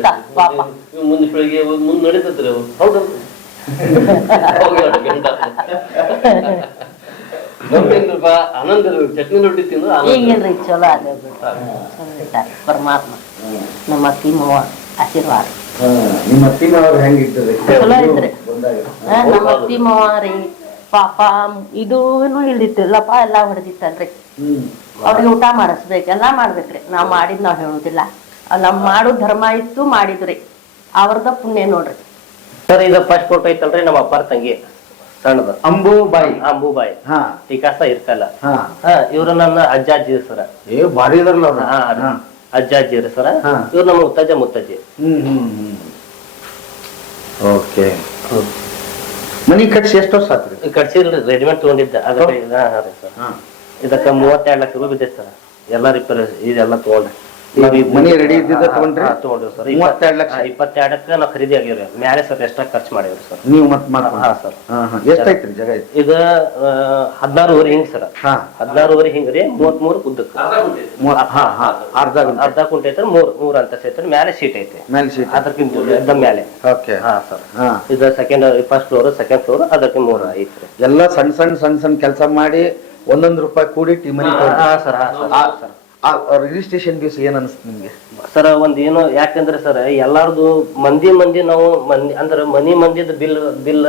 ಮುಂದೆ ಪೀಳಿಗೆ ಮುಂದೆ ನಡೀತೈತ್ರಿ ಅವ್ರು. ಹೌದಲ್ರಿ ಹೋಗಿ ಎರಡು ಗಂಟ ಆನಂದ ಚಟ್ನಿ ರೊಟ್ಟಿ ತಿಂದ್ರೆ ಆನಂದ. ಈಗಿಲ್ರಿ ಚಲೋ ಅದೇ. ಬಿಡ್ರಿ ಪರಮಾತ್ಮ. ನಮ್ಮ ಅತ್ತಿ ಮಾವ ಆಶೀರ್ವಾದ ನಿಮ್ಮ ಚಲೋ ನಮ್ಮ ಅತ್ತಿ ಮಾವ ರೀ ಪಾಪ ಇದೂನು ಇಲ್ದಿತ್ತಿಲ್ಲಪ್ಪ ಎಲ್ಲಾ ಹೊಡೆದಿತ್ತಲ್ರಿ. ಅವ್ರಿಗೆ ಊಟ ಮಾಡಿಸ್ಬೇಕು ಎಲ್ಲ ಮಾಡ್ಬೇಕ್ರಿ. ನಾವ್ ಮಾಡಿದ್ ನಾವ್ ಹೇಳುದಿಲ್ಲ. ನಮ್ ಮಾಡೋ ಧರ್ಮ ಇತ್ತು ಮಾಡಿದ್ರಿ. ಅವ್ರದ ಪುಣ್ಯ ನೋಡ್ರಿ. ಸರ್ ಇದು ಫಸ್ಟ್ ಫೋಟೋ ಐತಲ್ರಿ ನಮ್ಮ ಅಪ್ಪಾರ ತಂಗಿ. ಸಣ್ಣದ. ಅಂಬುಬಾಯಿ. ಅಂಬುಬಾಯಿ. ಹಾ. ಟೀಕಾಸ ಇರ್ಕಲ್ಲ ಹಾ. ಹಾ ಇವ್ರು ನನ್ನ ಅಜ್ಜ ಅಜ್ಜಿ ಸರ. ಏ ಭಾರಿ ಇದಾರಲ್ಲ ಅವ್ರ. ಹಾ ಹಾ. ಅಜ್ಜ ಅಜ್ಜಿ ಇರು ಸರ. ಇವ್ರು ನಮ್ಮ ಮುತ್ತಜ್ಜ ಮುತ್ತಜ್ಜಿ. ಓಕೆ. ಮನಿ ಕಟ್ಸಿ ಎಷ್ಟು ವರ್ಷ ಆತ್ರಿ? ಕಟ್ಸಿಲ್ರಿ ರೆಡಿಮೇಡ್ ತಗೊಂಡಿದ್ದೆ. ಅದಕ್ಕೆ ಇದಕ್ಕ ಮೂವತ್ತೆರಡು ಲಕ್ಷ ರೂಪಾಯಿ ಬಿದ್ದೆ ಸರ್. ಎಲ್ಲ ರಿಪೇರ್ ಇದೆಲ್ಲ ತಗೊಂಡೆ. ಮನಿ ರೆಡಿ ಇದ್ದಿದ್ದ ತಗೊಂಡ್ರಿ ತಗೊಂಡ್ರಿ ಸರ್. ಮೂವತ್ತೆರಡು ಲಕ್ಷ. ಇಪ್ಪತ್ತೆರಡಕ್ಕ ನಾವು ಖರೀದಿ ಆಗಿವ್ರಿ. ಮ್ಯಾಲೆ ಸರ್ ಎಷ್ಟ ಖರ್ಚು ಮಾಡಿವ್ರಿ ಸರ್. ನೀವು ಮತ್ ಹಾ ಸರ್. ಹಾ ಜಗ ಐತಿ ಇದು? ಹದಿನಾರುವರೆ ಹಿಂಗ್ ಸರ್. ಹಾ. ಹದಿನಾರುವರೆ ಹಿಂಗ್ ರೀ ಮೂವತ್ಮೂರು ಉದ್ದಕ್ಕೆ ಮೂವತ್- ಹಾ ಹಾ. ಅರ್ಧ ಗುಂಟೆ. ಅರ್ಧ ಕುಂಟೆ ಐತ್ರಿ ಮೂರ್ ಮೂರ್ ಅಂತ ಸೇತ್ರಿ. ಮ್ಯಾಲೆ ಶೀಟ್ ಐತಿ ಮೇಲೆ ಸೀಟ್ ಅದಕ್ಕಿಂತ ಎಕ್ದಮ್ ಮ್ಯಾಲೆ. ಓಕೆ. ಹಾ ಸರ್. ಹಾ. ಇದು second first floor second floor ಅದಕ್ಕೆ ಮೂರ್ ಐತ್ರಿ. ಎಲ್ಲ ಸಣ್ಣ ಸಣ್ಣ ಸಣ್ಣ ಸಣ್ಣ ಕೆಲಸ ಮಾಡಿ ಒಂದೊಂದು ರೂಪಾಯಿ ಕೂಡಿ ಈ ಮನಿ ಹಾ ಸರ್ ಹಾ ಸರ್. ರಿಜಿಸ್ಟ್ರೇಷನ್ ದಿವಸ ಏನ್ ಅನಿಸ್ತು ನಿಮ್ಗೆ? ಸರ್ ಒಂದ್ ಏನು ಯಾಕಂದ್ರೆ ಸರ್ ಎಲ್ಲಾರ್ದು ಮಂದಿ ಮಂದಿ ನಾವು ಮಂದಿ ಅಂದ್ರೆ ಮನಿ ಮಂದಿದ ಬಿಲ್ ಬಿಲ್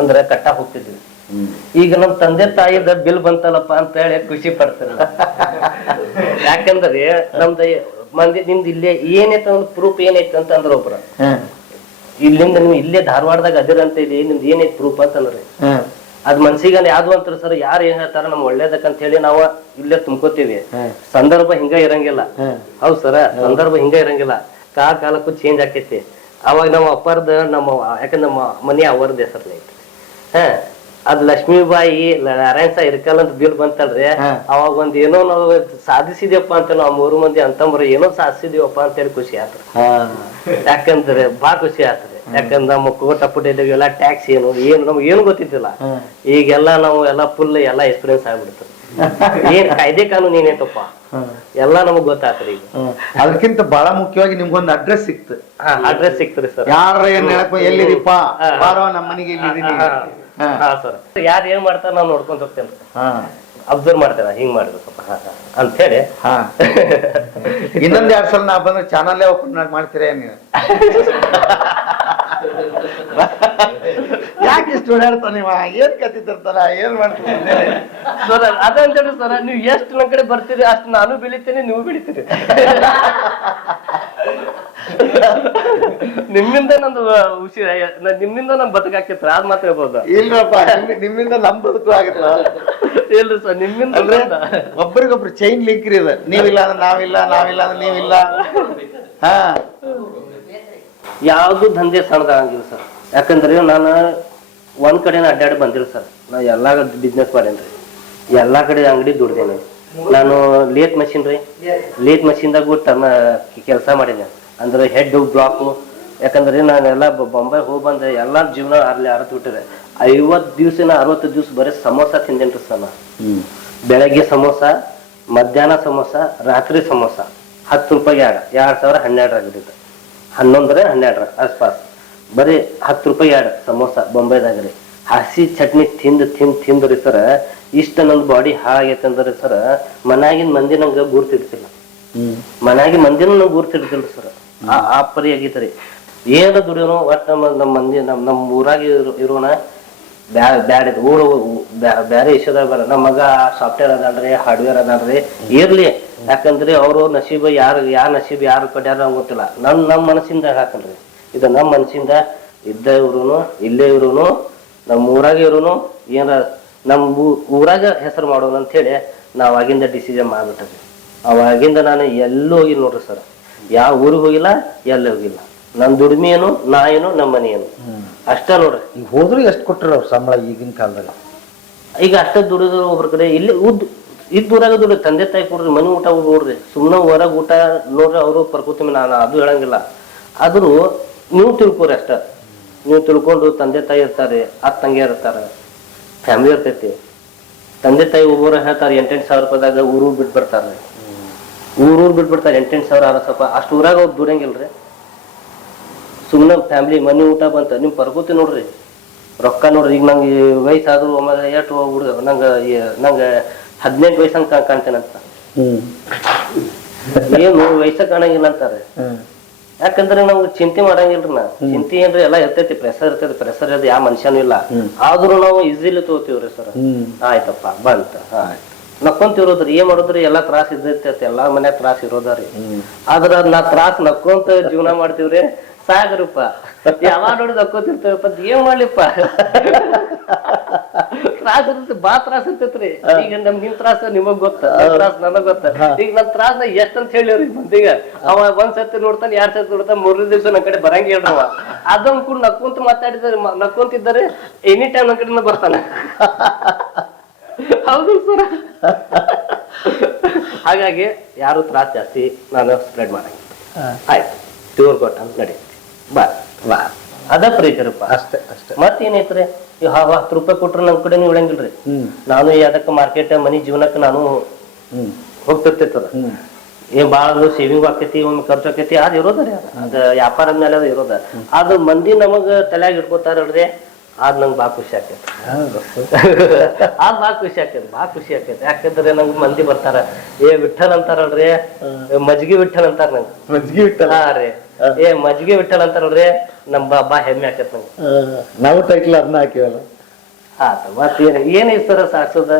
ಅಂದ್ರೆ ಕಟ್ಟಾಕ್ ಹೋಗ್ತಿದ್ವಿ. ಈಗ ನಮ್ ತಂದೆ ತಾಯಿದ ಬಿಲ್ ಬಂತಲ್ಲಪ್ಪ ಅಂತ ಹೇಳಿ ಖುಷಿ ಪಡ್ತಾರ. ಯಾಕಂದ್ರೆ ನಮ್ದು ಮಂದಿ ನಿಮ್ದು ಇಲ್ಲೇ ಏನೈತೆ ಪ್ರೂಫ್ ಏನೈತೆ ಅಂತ ಅಂದ್ರ ಒಬ್ರ. ಇಲ್ಲಿಂದ ನೀವು ಇಲ್ಲೇ ಧಾರವಾಡದಾಗ ಅದಿರಂತ ಇದೆ ನಿಮ್ದು ಏನೈತೆ ಪ್ರೂಫ್ ಅಂತಂದ್ರಿ ಅದ್ ಮನ್ಸಿಗೆ ಯಾವ್ದು ಅಂತಾರ ಸರ್ ಯಾರು ಏನ್ ಹೇಳ್ತಾರ ನಮ್ ಒಳ್ಳೇದಕ್ಕಂತ ಹೇಳಿ ನಾವು ಇಲ್ಲೇ ತುಂಬ್ಕೋತೀವಿ. ಸಂದರ್ಭ ಹಿಂಗ ಇರಂಗಿಲ್ಲ. ಹೌದ್ ಸರ ಸಂದರ್ಭ ಹಿಂಗ ಇರಂಗಿಲ್ಲ. ಕಾ ಕಾಲಕ್ಕೂ ಚೇಂಜ್ ಆಕೇತಿ. ಅವಾಗ ನಮ್ಮ ಅಪ್ಪರ್ದ ನಮ್ಮ ಯಾಕಂದ್ರೆ ನಮ್ಮ ಮನೆ ಅವರ್ದ ಹೆಸರ್ಲಿ ಐತಿ ಹ. ಅದ್ ಲಕ್ಷ್ಮೀಬಾಯಿ ನಾರಾಯಣ ಸಾ ಇರ್ಕಲ್ ಅಂತ ಬಿಲ್ ಬಂತಲ್ರಿ ಅವಾಗ ಒಂದ್ ಏನೋ ನಾವು ಸಾಧಿಸಿದ್ಯಪ್ಪ ಅಂತ ನಾವು ಮೂರು ಮಂದಿ ಅಂತಂಬ್ರ ಏನೋ ಸಾಧಿಸಿದೀವಪ್ಪ ಅಂತ ಹೇಳಿ ಖುಷಿ ಆತ್ರ. ಯಾಕಂದ್ರೆ ಬಾ ಖುಷಿ ಆತ್ರಿ. ಯಾಕಂದ್ರೆ ನಮ್ಮ ಕೋಟ ಪುಟ ಎಲ್ಲ ಟ್ಯಾಕ್ಸ್ ಏನು ಏನು ನಮ್ಗೆ ಏನು ಗೊತ್ತಿದ್ದಿಲ್ಲ. ಈಗೆಲ್ಲ ನಾವು ಎಲ್ಲ ಫುಲ್ ಎಲ್ಲ ಎಕ್ಸ್ಪೀರಿಯನ್ಸ್ ಆಗ್ಬಿಡ್ತದೆ ಏನ್ ಕಾಯ್ದೆ ಕಾನೂನು ಏನೇತಪ್ಪ ಎಲ್ಲಾ ನಮಗ್ ಗೊತ್ತಾಗ್ತದೆ ಈಗ. ಅದಕ್ಕಿಂತ ಬಹಳ ಮುಖ್ಯವಾಗಿ ನಿಮ್ಗೊಂದು ಅಡ್ರೆಸ್ ಸಿಕ್ತು. ಅಡ್ರೆಸ್ ಸಿಕ್ತ್ರಿ ಸರ್. ಯಾರ ಏನ್ ಹೇಳಕ್ ಬಾರೋ ನಮ್ಮ ಮನೆಗೆ ಹಾ. ಸರ್. ಯಾರು ಏನ್ ಮಾಡ್ತಾರ ನಾವು ನೋಡ್ಕೊಂತ ಹೋಗ್ತೇನೆ. ಹಾ. ಅಬ್ಸರ್ವ್ ಮಾಡ್ತೇನೆ ಹಿಂಗ್ ಮಾಡಿದ್ರು ಸ್ವಲ್ಪ. ಹಾ, ಹಾ. ಅಂತ ಹೇಳಿ ಇನ್ನೊಂದ್ ಎರಡ್ ಸಲ ನಾ ಬಂದ್ರೆ ಚಾನಲ್ ಓಪನ್ ಮಾಡ್ತೀರಾ ನೀವು? ಯಾಕೆ ಇಷ್ಟು ಓಡಾಡ್ತಾನೆ ಇವ ಏನ್ ಕತ್ತಿರ್ತಾರ ಏನ್ ಮಾಡ್ತಾನೆ ಸರ್ ಅದ ಅಂತ ಹೇಳಿ ಸರ್ ನೀವು ಎಷ್ಟು ನನ್ ಕಡೆ ಬರ್ತೀರಿ ಅಷ್ಟು ನಾನು ಬೆಳಿತೇನೆ ನೀವು ಬೆಳಿತೀರಿ. ನಿಮ್ಮಿಂದ ನಂದು ಹುಷಿ ನಿಮ್ಮಿಂದ ನಿಮ್ಮಿಂದ ಬದುಕ ಬದುಕಾಕೈತ್ರ ಅದ್ ಮಾತ್ರ ಹೇಳ್ಬೋದು? ಇಲ್ರಪ್ಪ ನಿಮ್- ನಿಮ್ಮಿಂದ ನಮ್ ಬದುಕು ಆಗತ್ತ? ಇಲ್ರಿ ಸರ್ ನಿಮ್ಮಿಂದ. ಒಬ್ರಿಗೊಬ್ರು ಚೈನ್ ಲಿಂಕ್ ರೀ ಇದು ನೀವಿಲ್ಲ ಅಂದ್ರೆ ನಾವಿಲ್ಲ ನಾವಿಲ್ಲ ಅಂದ್ರೆ ನೀವಿಲ್ಲ. ಹಾ. ಯಾವ್ದು ದಂಧೆ ಸಣ್ಣದಾಗಿಲ್ಲ ಸರ್. ಯಾಕಂದ್ರೆ ನಾನು ಒಂದ್ ಕಡೆ ಅಡ್ಡಾಡಿ ಬಂದಿಲ್ಲ ಸರ್. ನಾ ಎಲ್ಲಾ ಬಿಸ್ನೆಸ್ ಮಾಡೇನ್ರಿ ಎಲ್ಲಾ ಕಡೆ ಅಂಗಡಿ ದುಡ್ದೇನೆ. ನಾನು ಲೇಟ್ ಮಷಿನ್ ರೀ. ಲೇಟ್ ಮಷಿನ್ದಾಗ ತಮ್ಮ ಕೆಲಸ ಮಾಡಿದ್ದೆ ಅಂದ್ರೆ ಹೆಡ್ ಬ್ಲಾಕ್ ಯಾಕಂದ್ರೆ ನಾನೆಲ್ಲ ಬೊಂಬೈ ಹೋಗಿ ಬಂದೆ ಎಲ್ಲಾ ಜೀವನ ಅಲ್ಲಿ ಅರ್ಥ ಬಿಟ್ಟಿದೆ ಐವತ್ತು ದಿವ್ಸನ ಅರವತ್ತು ದಿವಸ ಬರೀ ಸಮೋಸ ತಿಂದೇನ್ರಿ ಸರ್ ನಾ. ಬೆಳಗ್ಗೆ ಸಮೋಸ ಮಧ್ಯಾಹ್ನ ಸಮೋಸ ರಾತ್ರಿ ಸಮೋಸ. ಹತ್ತು ರೂಪಾಯಿ ಎರಡು ಎರಡ್ ಸಾವಿರ ಹನ್ನೆರಡರ ಆಗಿದ್ದು ಹನ್ನೊಂದರ ಹನ್ನೆರಡರ ಆಸ್ಪಾಸ್. ಬರೀ ಹತ್ತು ರೂಪಾಯಿ ಎರಡು ಸಮೋಸ ಬೊಂಬೈದಾಗ ರೀ ಹಸಿ ಚಟ್ನಿ ತಿಂದು ತಿಂದು ತಿಂದ್ರಿ ಸರ ಇಷ್ಟ ನಂದು ಬಾಡಿ ಹಾಳಾಗೈತೆ ಅಂದ್ರೆ ಸರ ಮನ್ಯಾಗಿನ ಮಂದಿ ನಂಗೆ ಗುರ್ತಿಡ್ತಿಲ್ಲ. ಮನಾಗಿ ಮಂದಿನ ನಂಗೆ ಗುರ್ತಿಡ್ತಿಲ್ಲ ಸರ್. ಆ ಪರಿ ಆಗೈತ್ರಿ ಏನ ದುಡಿಯೋನು ಒಟ್ಟು ನಮ್ಮ ನಮ್ಮ ಮಂದಿ ನಮ್ಮ ನಮ್ಮ ಊರಾಗ ಇರೋ- ಇರೋಣ ಬ್ಯಾ ಬ್ಯಾಡ ಊರು ಬ್ಯಾ- ಬ್ಯಾರೆ ವಿಷಯದಾಗ ಬೇಡ ನಮ್ಮ ಮಗ ಸಾಫ್ಟ್ವೇರ್ ಅದಾನ್ರಿ ಹಾರ್ಡ್ವೇರ್ ಅದಾನ್ರಿ ಇರ್ಲಿ. ಯಾಕಂದ್ರೆ ಅವರು ನಸೀಬ ಯಾರು ಯಾರ ನಸೀಬ್ ಯಾರು ಕಡ್ಯಾರ ಗೊತ್ತಿಲ್ಲ. ನನ್ನ ನಮ್ಮ ಮನಸ್ಸಿಂದ ಹಾಕನ್ರಿ ಇದು ನಮ್ಮ ಮನಸ್ಸಿಂದ ಇದ್ದ ಇವ್ರು ಇಲ್ಲೇ ಇವ್ರು ನಮ್ಮ ಊರಾಗ ಇವ್ರು ಏನಾರ ನಮ್ಮ ಊರಾಗ ಹೆಸರು ಮಾಡೋಣ ಅಂತ ಹೇಳಿ ನಾವು ಆಗಿಂದ ಡಿಸಿಷನ್ ಮಾಡ್ಬಿಟ್ರಿ ಅವಾಗಿಂದ ನಾನು ಎಲ್ಲೂ ಹೋಗಿ ನೋಡ್ರಿ ಸರ್. ಯಾವ ಊರಿಗೆ ಹೋಗಿಲ್ಲ ಎಲ್ಲ ಹೋಗಿಲ್ಲ. ನನ್ನ ದುಡಿಮೆ ಏನು ನಾ ಏನು ನಮ್ಮ ಮನೆ ಏನು ಅಷ್ಟ ನೋಡ್ರಿ. ಈಗ ಹೋದ್ರು ಎಷ್ಟು ಕೊಟ್ಟರು ಅವ್ರ ಸಂಬಳ ಈಗಿನ ಕಾಲದಾಗ? ಈಗ ಅಷ್ಟ ದುಡಿದ್ರು ಒಬ್ರ ಕಡೆ ಇಲ್ಲಿ ಉದ್ ಇದ್ ಊರಾಗ ದುಡ್ರಿ ತಂದೆ ತಾಯಿ ಕೊಡ್ರಿ ಮನೆ ಊಟ ನೋಡ್ರಿ. ಸುಮ್ಮನೆ ಹೊರಗೆ ಊಟ ನೋಡ್ರಿ ಅವರು ಪರ್ಕೋತೀವಿ ನಾನು ಅದು ಹೇಳಂಗಿಲ್ಲ. ಆದ್ರೂ ನೀವು ತಿಳ್ಕೊರಿ ಅಷ್ಟ. ನೀವು ತಿಳ್ಕೊಂಡು ತಂದೆ ತಾಯಿ ಇರ್ತಾರೆ ಅತ್ತ ತಂಗಿ ಇರ್ತಾರೆ ಫ್ಯಾಮಿಲಿ ಇರ್ತೈತಿ. ತಂದೆ ತಾಯಿ ಒಬ್ಬರು ಹೇಳ್ತಾರೆ ಎಂಟೆಂಟು ಸಾವಿರ ರೂಪಾಯಿದಾಗ ಊರು ಬಿಟ್ಟು ಬರ್ತಾರೆ ಊರೂರ್ ಬಿಟ್ಟು ಬಿಡ್ತಾರೆ ಎಂಟೆಂಟು ಸಾವಿರ ಆರ ಸ್ವಲ್ಪ ಅಷ್ಟು ಊರಾಗ ಅವ್ರು ದುಡಿಯಂಗಿಲ್ರಿ ಸುಮ್ಮನೆ ಫ್ಯಾಮಿಲಿ ಮನಿ ಊಟ ಬಂತ ನಿಮ್ ಪರ್ಕೋತಿ ನೋಡ್ರಿ. ರೊಕ್ಕ ನೋಡ್ರಿ ಈಗ ನಂಗೆ ವಯಸ್ಸಾದ್ರು ಆಮೇಲೆ ಎಷ್ಟು ಹುಡುಗ ನಂಗೆ ನಂಗೆ ಹದಿನೆಂಟು ವಯಸ್ಸಂಗೆ ಕಾಣ್ತೇನೆ ಅಂತ ಏನು ವಯಸ್ಸ ಕಾಣಂಗಿಲ್ಲ ಅಂತಾರೆ. ಯಾಕಂದ್ರೆ ನಾವು ಚಿಂತೆ ಮಾಡಂಗಿಲ್ರಿ ನಾ ಚಿಂತೆ ಏನ್ರಿ ಎಲ್ಲಾ ಇರ್ತೈತಿ ಪ್ರೆಸರ್ ಇರ್ತೈತಿ ಪ್ರೆಸರ್ ಅದು ಯಾವ ಮನುಷ್ಯನೂ ಇಲ್ಲ. ಆದ್ರೂ ನಾವು ಈಸಿಲಿ ತಗೋತೀವ್ರಿ ಸರ್ ಆಯ್ತಪ್ಪ ಬಂತ. ನಕ್ಕೊಂತಿರೋದ್ರಿ ಏನ್ ಮಾಡೋದ್ರಿ ಎಲ್ಲಾ ತ್ರಾಸ ಇದ್ದೈತಿ ಎಲ್ಲಾ ಮನೆ ತ್ರಾಸ ಇರೋದ್ರಿ. ಆದ್ರ ನಾ ತ್ರಾಸ ನಕ್ಕೊಂತ ಜೀವನ ಮಾಡ್ತೀವ್ರಿ ಸಾಗ್ರಿಪ್ಪ ಯಾವಾಗ ನೋಡಿ ನಕ್ಕೋತಿರ್ತೇವಪ್ಪ ಏನ್ ಮಾಡ್ಲಿಪ್ಪ. ತ್ರಾಸ ಇರ್ತೈತಿ ಬಾ ತ್ರಾಸ ಇರ್ತೈತ್ರಿ. ಈಗ ನಮ್ ನಿಮ್ ತ್ರಾಸ ನಿಮಗ್ ಗೊತ್ತ ತ್ರಾಸ ನನಗ್ ಗೊತ್ತ. ಈಗ ನನ್ ತ್ರಾಸ ಎಷ್ಟ್ ಅಂತ ಹೇಳಿವ್ರಿ ಮಂದಿಗ? ಅವ ಒಂದ್ ಸತಿ ನೋಡ್ತಾನ ಎರಡ್ ಸತಿ ನೋಡ್ತಾನೆ ಮೂರನೇ ದಿವ್ಸ ನನ್ ಕಡೆ ಬರಂಗ ಹೇಳ್ರವ ಅದನ್ ಕೂಡ ನಕ್ಕೊಂತ ಮಾತಾಡಿದ್ರೆ ನಕ್ಕೊಂತಿದ್ದಾರೆ ಎನಿ ಟೈಮ್ ನನ್ ಕಡೆ ಬರ್ತಾನೆ. ಹೌದು ಸರ್. ಹಾಗಾಗಿ ಯಾರು ತ್ರಾಸ ಜಾಸ್ತಿ ನಾನು ಸ್ಪ್ರೆಡ್ ಮಾಡಂಗಿಲ್ಲ. ಆಯ್ತು ದೇವ್ರ ಕೊಟ್ಟ ನಡೀತಿ ಬಾ ಬಾ. ಅದ ಪ್ರೀತಿರಪ್ಪ ಅಷ್ಟೇ ಅಷ್ಟೇ. ಮತ್ತೇನೈತ್ರಿ? ಈ ಹಾವ ಹತ್ತು ರೂಪಾಯಿ ಕೊಟ್ರ ನಮ್ ಕಡೆ ನೀವು ಇಳಂಗಿಲ್ರಿ ನಾನು ಅದಕ್ಕೆ ಮಾರ್ಕೆಟ್ ಮನಿ ಜೀವನಕ್ಕೆ ನಾನು ಹೋಗ್ತಿರ್ತೈತದ. ಏನ್ ಬಾಳ ಸೇವಿಂಗ್ ಆಕೈತಿ ಒಮ್ಮೆ ಖರ್ಚು ಆಕೈತಿ ಅದ್ ಇರೋದ್ರಿ ಅದ. ವ್ಯಾಪಾರ ವ್ಯಾಪಾರದ ಮೇಲೆ ಅದ ಇರೋದ. ಅದು ಮಂದಿ ನಮಗ ತಲೆಯಾಗ ಇಟ್ಕೋತಾರಲ್ರಿ ಅದ್ ನಂಗೆ ಬಾ ಖುಷಿ ಆಕೈತಿ. ಅದ್ ಬಾ ಖುಷಿ ಆಕೈತಿ ಬಾ ಖುಷಿ ಆಕೈತಿ. ಯಾಕಂದ್ರೆ ನಂಗೆ ಮಂದಿ ಬರ್ತಾರ ಏ ವಿಠಲ್ ಅಂತಾರಲ್ರಿ ಮಜ್ಗಿ ವಿಠಲ್ ಅಂತಾರ ನಂಗೆ. ಮಜ್ಗಿ ವಿಠಲ್ ಹಾ ರೀ. ಏ ಮಜ್ಗಿ ವಿಠಲ್ ಅಂತಾರಲ್ರಿ ನಮ್ ಬಾ ಹೆಮ್ಮೆ ಆಕತ್ ನಂಗೆ. ನಾವು ಟೈಟ್ಲ್ ಅದನ್ನ ಹಾಕಿವಲ್ಲ. ಆತ ಮತ್ತೇನ್ ಏನ್ ಸರ್ ಸಾಕ್ಸದ?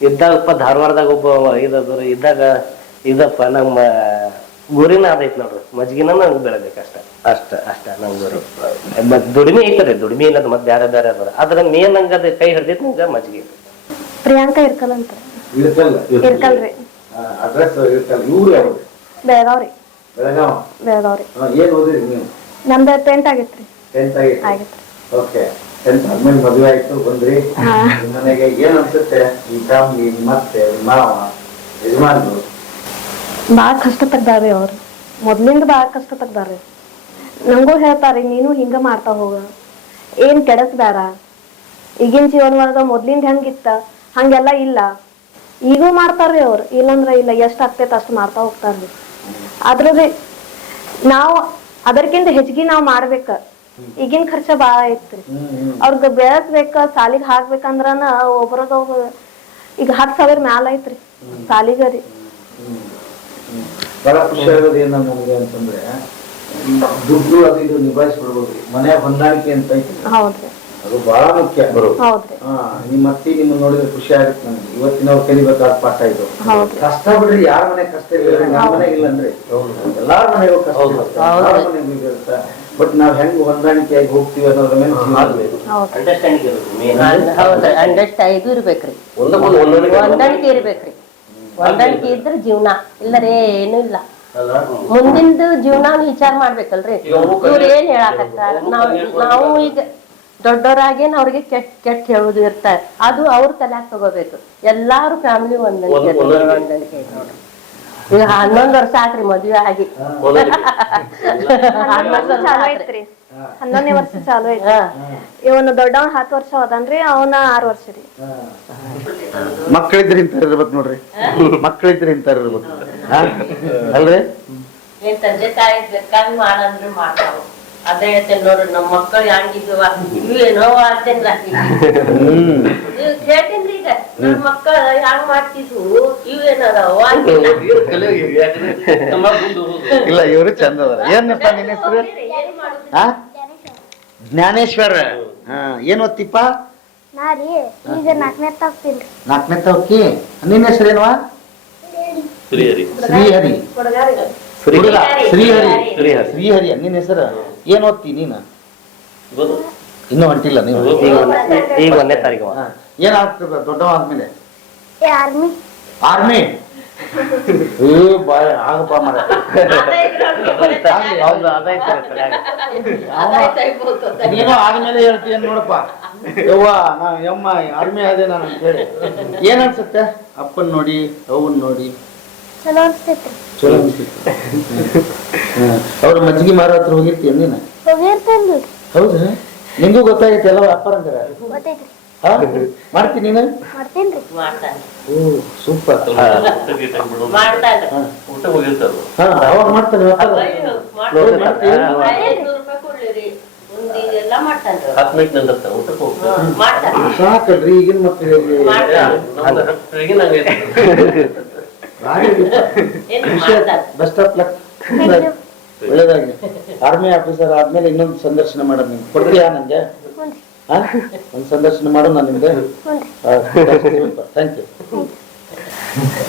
ಇದ್ದಾಗಪ್ಪ ಧಾರವಾಡದಾಗ ಒಬ್ಬ ಇದ್ರ ಇದ್ದಾಗ ಇದಪ್ಪ ನಮ್ಮ ಗುರಿನ ಅದೈತ್ ನೋಡ್ರಿ ಮಜ್ಗಿನ ನಂಗೆ ಬೆಳಬೇಕು ಅಷ್ಟ. ಅಷ್ಟ. ನಂಗೆ ಗುರಿ. ಮತ್ ದುಡಿಮೆ ಐತ್ರಿ ದುಡಿಮೆ ಇಲ್ಲ ಮತ್ ಬ್ಯಾರೆ ಬ್ಯಾರೆ ಅದ್ರ. ಅದ್ರ ಮೇನ್ ನಂಗೆ ಅದ ಕೈ ಹಿಡ್ದೈತ್ ನಂಗ ಮಜ್ಗಿ ಪ್ರಿಯಾಂಕಾ ಇರ್ಕಲ್ ಅಂತ. ಇರ್ಕಲ್ ಇರ್ಕಲ್ರಿ ಅಡ್ರೆಸ್ ಇರ್ಕಲ್ಲ ಇವ್ರು ಬೆಳಗಾವ್ರಿ ಬೆಳಗಾವ ಬೆಳಗಾವ್ರಿ ಏನ್ ಓದಿರಿ ನೀವು? ನಮ್ದು ಟೆಂತ್ ಆಗೈತ್ರಿ. ಟೆಂತ್ ಆಗಿ ಆಗೈತ್ರಿ ಓಕೆ ಟೆಂತ್ ಆದ್ಮೇಲೆ ಮದುವೆ ಆಯ್ತು ಬಂದ್ರಿ. ನಿಮ್ ಮನೆಗೆ ಏನ್ ಅನ್ಸುತ್ತೆ? ಈ ಫ್ಯಾಮಿಲಿ ಮತ್ತೆ ಮಾವ ಯಜಮಾನ್ರು? ಭಾಳ ಕಷ್ಟಪದ್ದಾರ್ರಿ ಅವ್ರು. ಮೊದ್ಲಿಂದ ಭಾಳ ಕಷ್ಟಪದ್ದಾರ್ರಿ ನಂಗೂ ಹೇಳ್ತಾರೆ ನೀನು ಹಿಂಗ ಮಾಡ್ತಾ ಹೋಗ. ಏನ್ ಕೆಡಸ್ಬೇಡ ಈಗಿನ ಜೀವನ ಒಳಗ ಮೊದ್ಲಿಂದ ಹೆಂಗಿತ್ತ ಹಂಗೆಲ್ಲ ಇಲ್ಲ. ಈಗೂ ಮಾಡ್ತಾರ್ರಿ ಅವ್ರು. ಇಲ್ಲಂದ್ರ ಇಲ್ಲ ಎಷ್ಟ್ ಆಗ್ತೈತೆ ಅಷ್ಟ್ ಮಾಡ್ತಾ ಹೋಗ್ತಾರ್ರಿ. ಆದ್ರ ರೀ ನಾವು ಅದಕ್ಕಿಂತ ಹೆಚ್ಚಿಗೆ ನಾವ್ ಮಾಡ್ಬೇಕ. ಈಗಿನ ಖರ್ಚ ಬಾಳ ಐತ್ರಿ. ಅವ್ರಿಗೆ ಬೆಳಸ್ಬೇಕ ಸಾಲಿಗೆ ಹಾಕ್ಬೇಕಂದ್ರನ ಒಬ್ರದ ಈಗ ಹತ್ ಸಾವಿರ ಮ್ಯಾಲ ಐತ್ರಿ ಸಾಲಿಗರಿ ಬಹಳ ಖುಷಿ ಆಗೋದು ಏನ ನಮಗೆ ಅಂತಂದ್ರೆ ದುಡ್ಡು ಅದು ಇದು ನಿಭಾಯಿಸ್ಬಿಡ್ಬೋದು ಮನೆ ಹೊಂದಾಣಿಕೆ ಅಂತ ಐತಿ ಹೌದ್ರಿ. ಅದು ಬಹಳ ಮುಖ್ಯ ಹೌದ್ರಿ. ಹಾ ನಿಮ್ಮ ಅತ್ತಿ ನಿಮ್ಮ ನೋಡಿದ್ರೆ ಖುಷಿ ಆಗುತ್ತೆ ನನಗೆ. ಇವತ್ತಿನವ್ರು ಕಲಿಬೇಕಾದ ಪಾಠ ಇದು. ಹೌದ್ರಿ. ಕಷ್ಟ ಬಿಡ್ರಿ ಯಾರ ಮನೆ ಕಷ್ಟ ಇಲ್ಲ ನಮ್ಮ ಮನೆ ಇಲ್ಲ ಅಂದ್ರೆ ಎಲ್ಲಾರ ಮನೆಗೂ ಕಷ್ಟ ಇರುತ್ತೆ. ಎಲ್ಲಾರ ಮನೆಗೂ ಇರುತ್ತೆ. ಬಟ್ ನಾವ್ ಹೆಂಗ್ ಹೊಂದಾಣಿಕೆಯಾಗಿ ಹೋಗ್ತೀವಿ ಅನ್ನೋದ್ರ ಮೇಲೆ ಜೀವನ ಬೇಕು. ಹೌದ್ರಿ. ಅಂಡರ್ಸ್ಟ್ಯಾಂಡಿಂಗ್ ಇರುತ್ತೆ ಹೌದ್ರಿ. ಅಂಡರ್ಸ್ಟ್ ಇದು ಇರ್ಬೇಕ್ರಿ. ಒಂದಕ್ಕೊಂದು ಹೊಂದಾಣಿಕೆ ಹೊಂದಾಣಿಕೆ ಇರ್ಬೇಕ್ರಿ. ಹೊಂದಾಣಿಕೆ ಇದ್ರೆ ಜೀವನ. ಇಲ್ಲರೇ ಏನು ಇಲ್ಲ. ಮುಂದಿಂದು ಜೀವನ ವಿಚಾರ ಮಾಡ್ಬೇಕಲ್ರಿ. ಇವ್ರು ಏನ್ ಹೇಳಾಕತ್ತಾರ? ನಾವು ನಾವು ಈಗ ದೊಡ್ಡವರಾಗೇನ್ ಅವ್ರಿಗೆ ಕೆಟ್ಟ ಕೆಟ್ಟ ಹೇಳುದು ಇರ್ತಾರೆ ಅದು ಅವ್ರ ತಲೆಯಾಗ ತಗೋಬೇಕು. ಎಲ್ಲಾರು ಫ್ಯಾಮಿಲಿ ನೋಡ್ರಿ ಈಗ ಹನ್ನೊಂದ್ ವರ್ಷ ಆತ್ರಿ ಮದ್ವೆ ಆಗಿ. ವರ್ಷ ಚಾಲು ಐತ್ರಿ. ಹನ್ನೊಂದನೇ ವರ್ಷ ಚಾಲು ಐತ್ರಿ. ಇವನು ದೊಡ್ಡವನ್ ಹತ್ತು ವರ್ಷ ಹೋದನ್ರಿ ಅವನ ಆರು ವರ್ಷ ರೀ. ಮಕ್ಕಳಿದ್ರೆ ಇಂತ ಇರ್ಬೇಕು ನೋಡ್ರಿ. ಮಕ್ಕಳಿದ್ರೆ ಇಂತ ಇರ್ಬೇಕು? ಅಲ್ರಿ? ಏನ್ ತಂದೆ ತಾಯಿ ಬೇಕಾಗಿ ಮಾಡಂದ್ರೆ ಮಾಡ್ತಾವ ಅದೇ ಹೇಳ್ತೇನೆ ನೋಡ್ರಿ ನಮ್ಮ ಮಕ್ಕಳು ಹೆಂಗಿದ್ವ ಇವೇನೋ ಅಂತೇನ್ರ ಹ್ಮ್. ಹೇಳ್ತೇನ್ರಿ ಈಗ. ನಮ್ಮ ಮಕ್ಕಳು ಹೆಂಗ್ ಮಾಡ್ತಿದ್ವು ಇವ್ ಅಂತಿಲ್ಲ ಇಲ್ಲ ಇವರು ಚಂದ ಅದಾರ. ಏನಪ್ಪ ನಿನ್ನ ಹೆಸರು? ಜ್ಞಾನೇಶ್ವರ. ಹಾ ಏನ್ ಓದ್ತಿಪ್ಪ? ನಾಕ್ನೇ ರೀ ಈಗ ನಾಲ್ಕನೇ ತಗ್ತೀನಿ ನಾಲ್ಕನೇ ತವಕಿ ನಿನ್ನ ಹೆಸರು ಏನವಾ ಶ್ರೀಹರಿ. ಶ್ರೀಹರಿ. ಶ್ರೀಹರಿ. ಶ್ರೀಹರಿ. ಶ್ರೀಹರಿ. ನಿನ್ನ ಹೆಸರು? ಏನ್ ಓದ್ತಿ ನೀನು? ಇನ್ನೂ ಹೊಂಟಿಲ್ಲ ನೀವು? ಈಗ ಒಂದ್- ಈಗ ಒಂದನೇ ತಾರೀಕು. ಹಾ. ಏನಾಗ್ತದ ದೊಡ್ಡವ ಆದ್ಮೇಲೆ ಆರ್ಮಿ. ಆರ್ಮಿ? ಏ ಬಾಯ್ ಆಗಪ್ಪ ಮರ ಹೌದು ಅದೈತೆ ತಲ್ಯಾಗ. ನೀನು ಆದ್ಮೇಲೆ ಹೇಳ್ತೀಯ ನೋಡಪ್ಪ. ಯವ್ವ ನಾ ಯಮ್ಮ ಆರ್ಮಿ ಆದೆ ನಾನು ಅಂತ ಹೇಳಿ. ಏನ್ ಅನ್ಸುತ್ತೆ? ಅಪ್ಪನ್ ನೋಡಿ ಅವನ್ ನೋಡಿ. ಚಲೋ ಅನ್ಸ್ತೈತ್ರಿ ಚಲೋ ಅನ್ಸುತ್ತೆ ಅವ್ರ ಮಜ್ಜಿಗೆ ಮಾರೋ ಹತ್ರ ಹೋಗಿರ್ತೀಯ ನೀನು? ಹೋಗಿರ್ತೇನ್ರಿ. ಹೌದಾ? ನಿಂಗೂ ಗೊತ್ತಾಗೈತೆ ಎಲ್ಲ ವ್ಯಾಪಾರ ಅಂದ್ರೆ ಗೊತ್ತೈತ್ರಿ ಹಾ? ಮಾಡ್ತೀನಿ ನೀನು? ಮಾಡ್ತೇನ್ರಿ. ಮಾಡ್ತಾನೆ. ಓ ಸೂಪರ್. ಮಾಡ್ತಾನೆ. ಊಟ ಹೋಗಿರ್ತಾರ ಹಾ ಅವಾಗ ಮಾಡ್ತಾನೆ ಸಾಕಲ್ರಿ ಈಗಿನ ಮಕ್ಕಳಿಗೆ ಬೆಸ್ಟ್ ಆಫ್ ಲಕ್ ಒಳ್ಳೇದಾಗ್ಲಿ. ಆರ್ಮಿ ಆಫೀಸರ್ ಆದ್ಮೇಲೆ ಇನ್ನೊಂದು ಸಂದರ್ಶನ ಮಾಡೋದ್ ನಿಮ್ಗೆ. ಕೊಡ್ತೀಯಾ ನಂಗೆ? ಹಾ? ಒಂದು ಸಂದರ್ಶನ ಮಾಡು ನಾನು ನಿಮ್ಗೆ ಥ್ಯಾಂಕ್ ಯು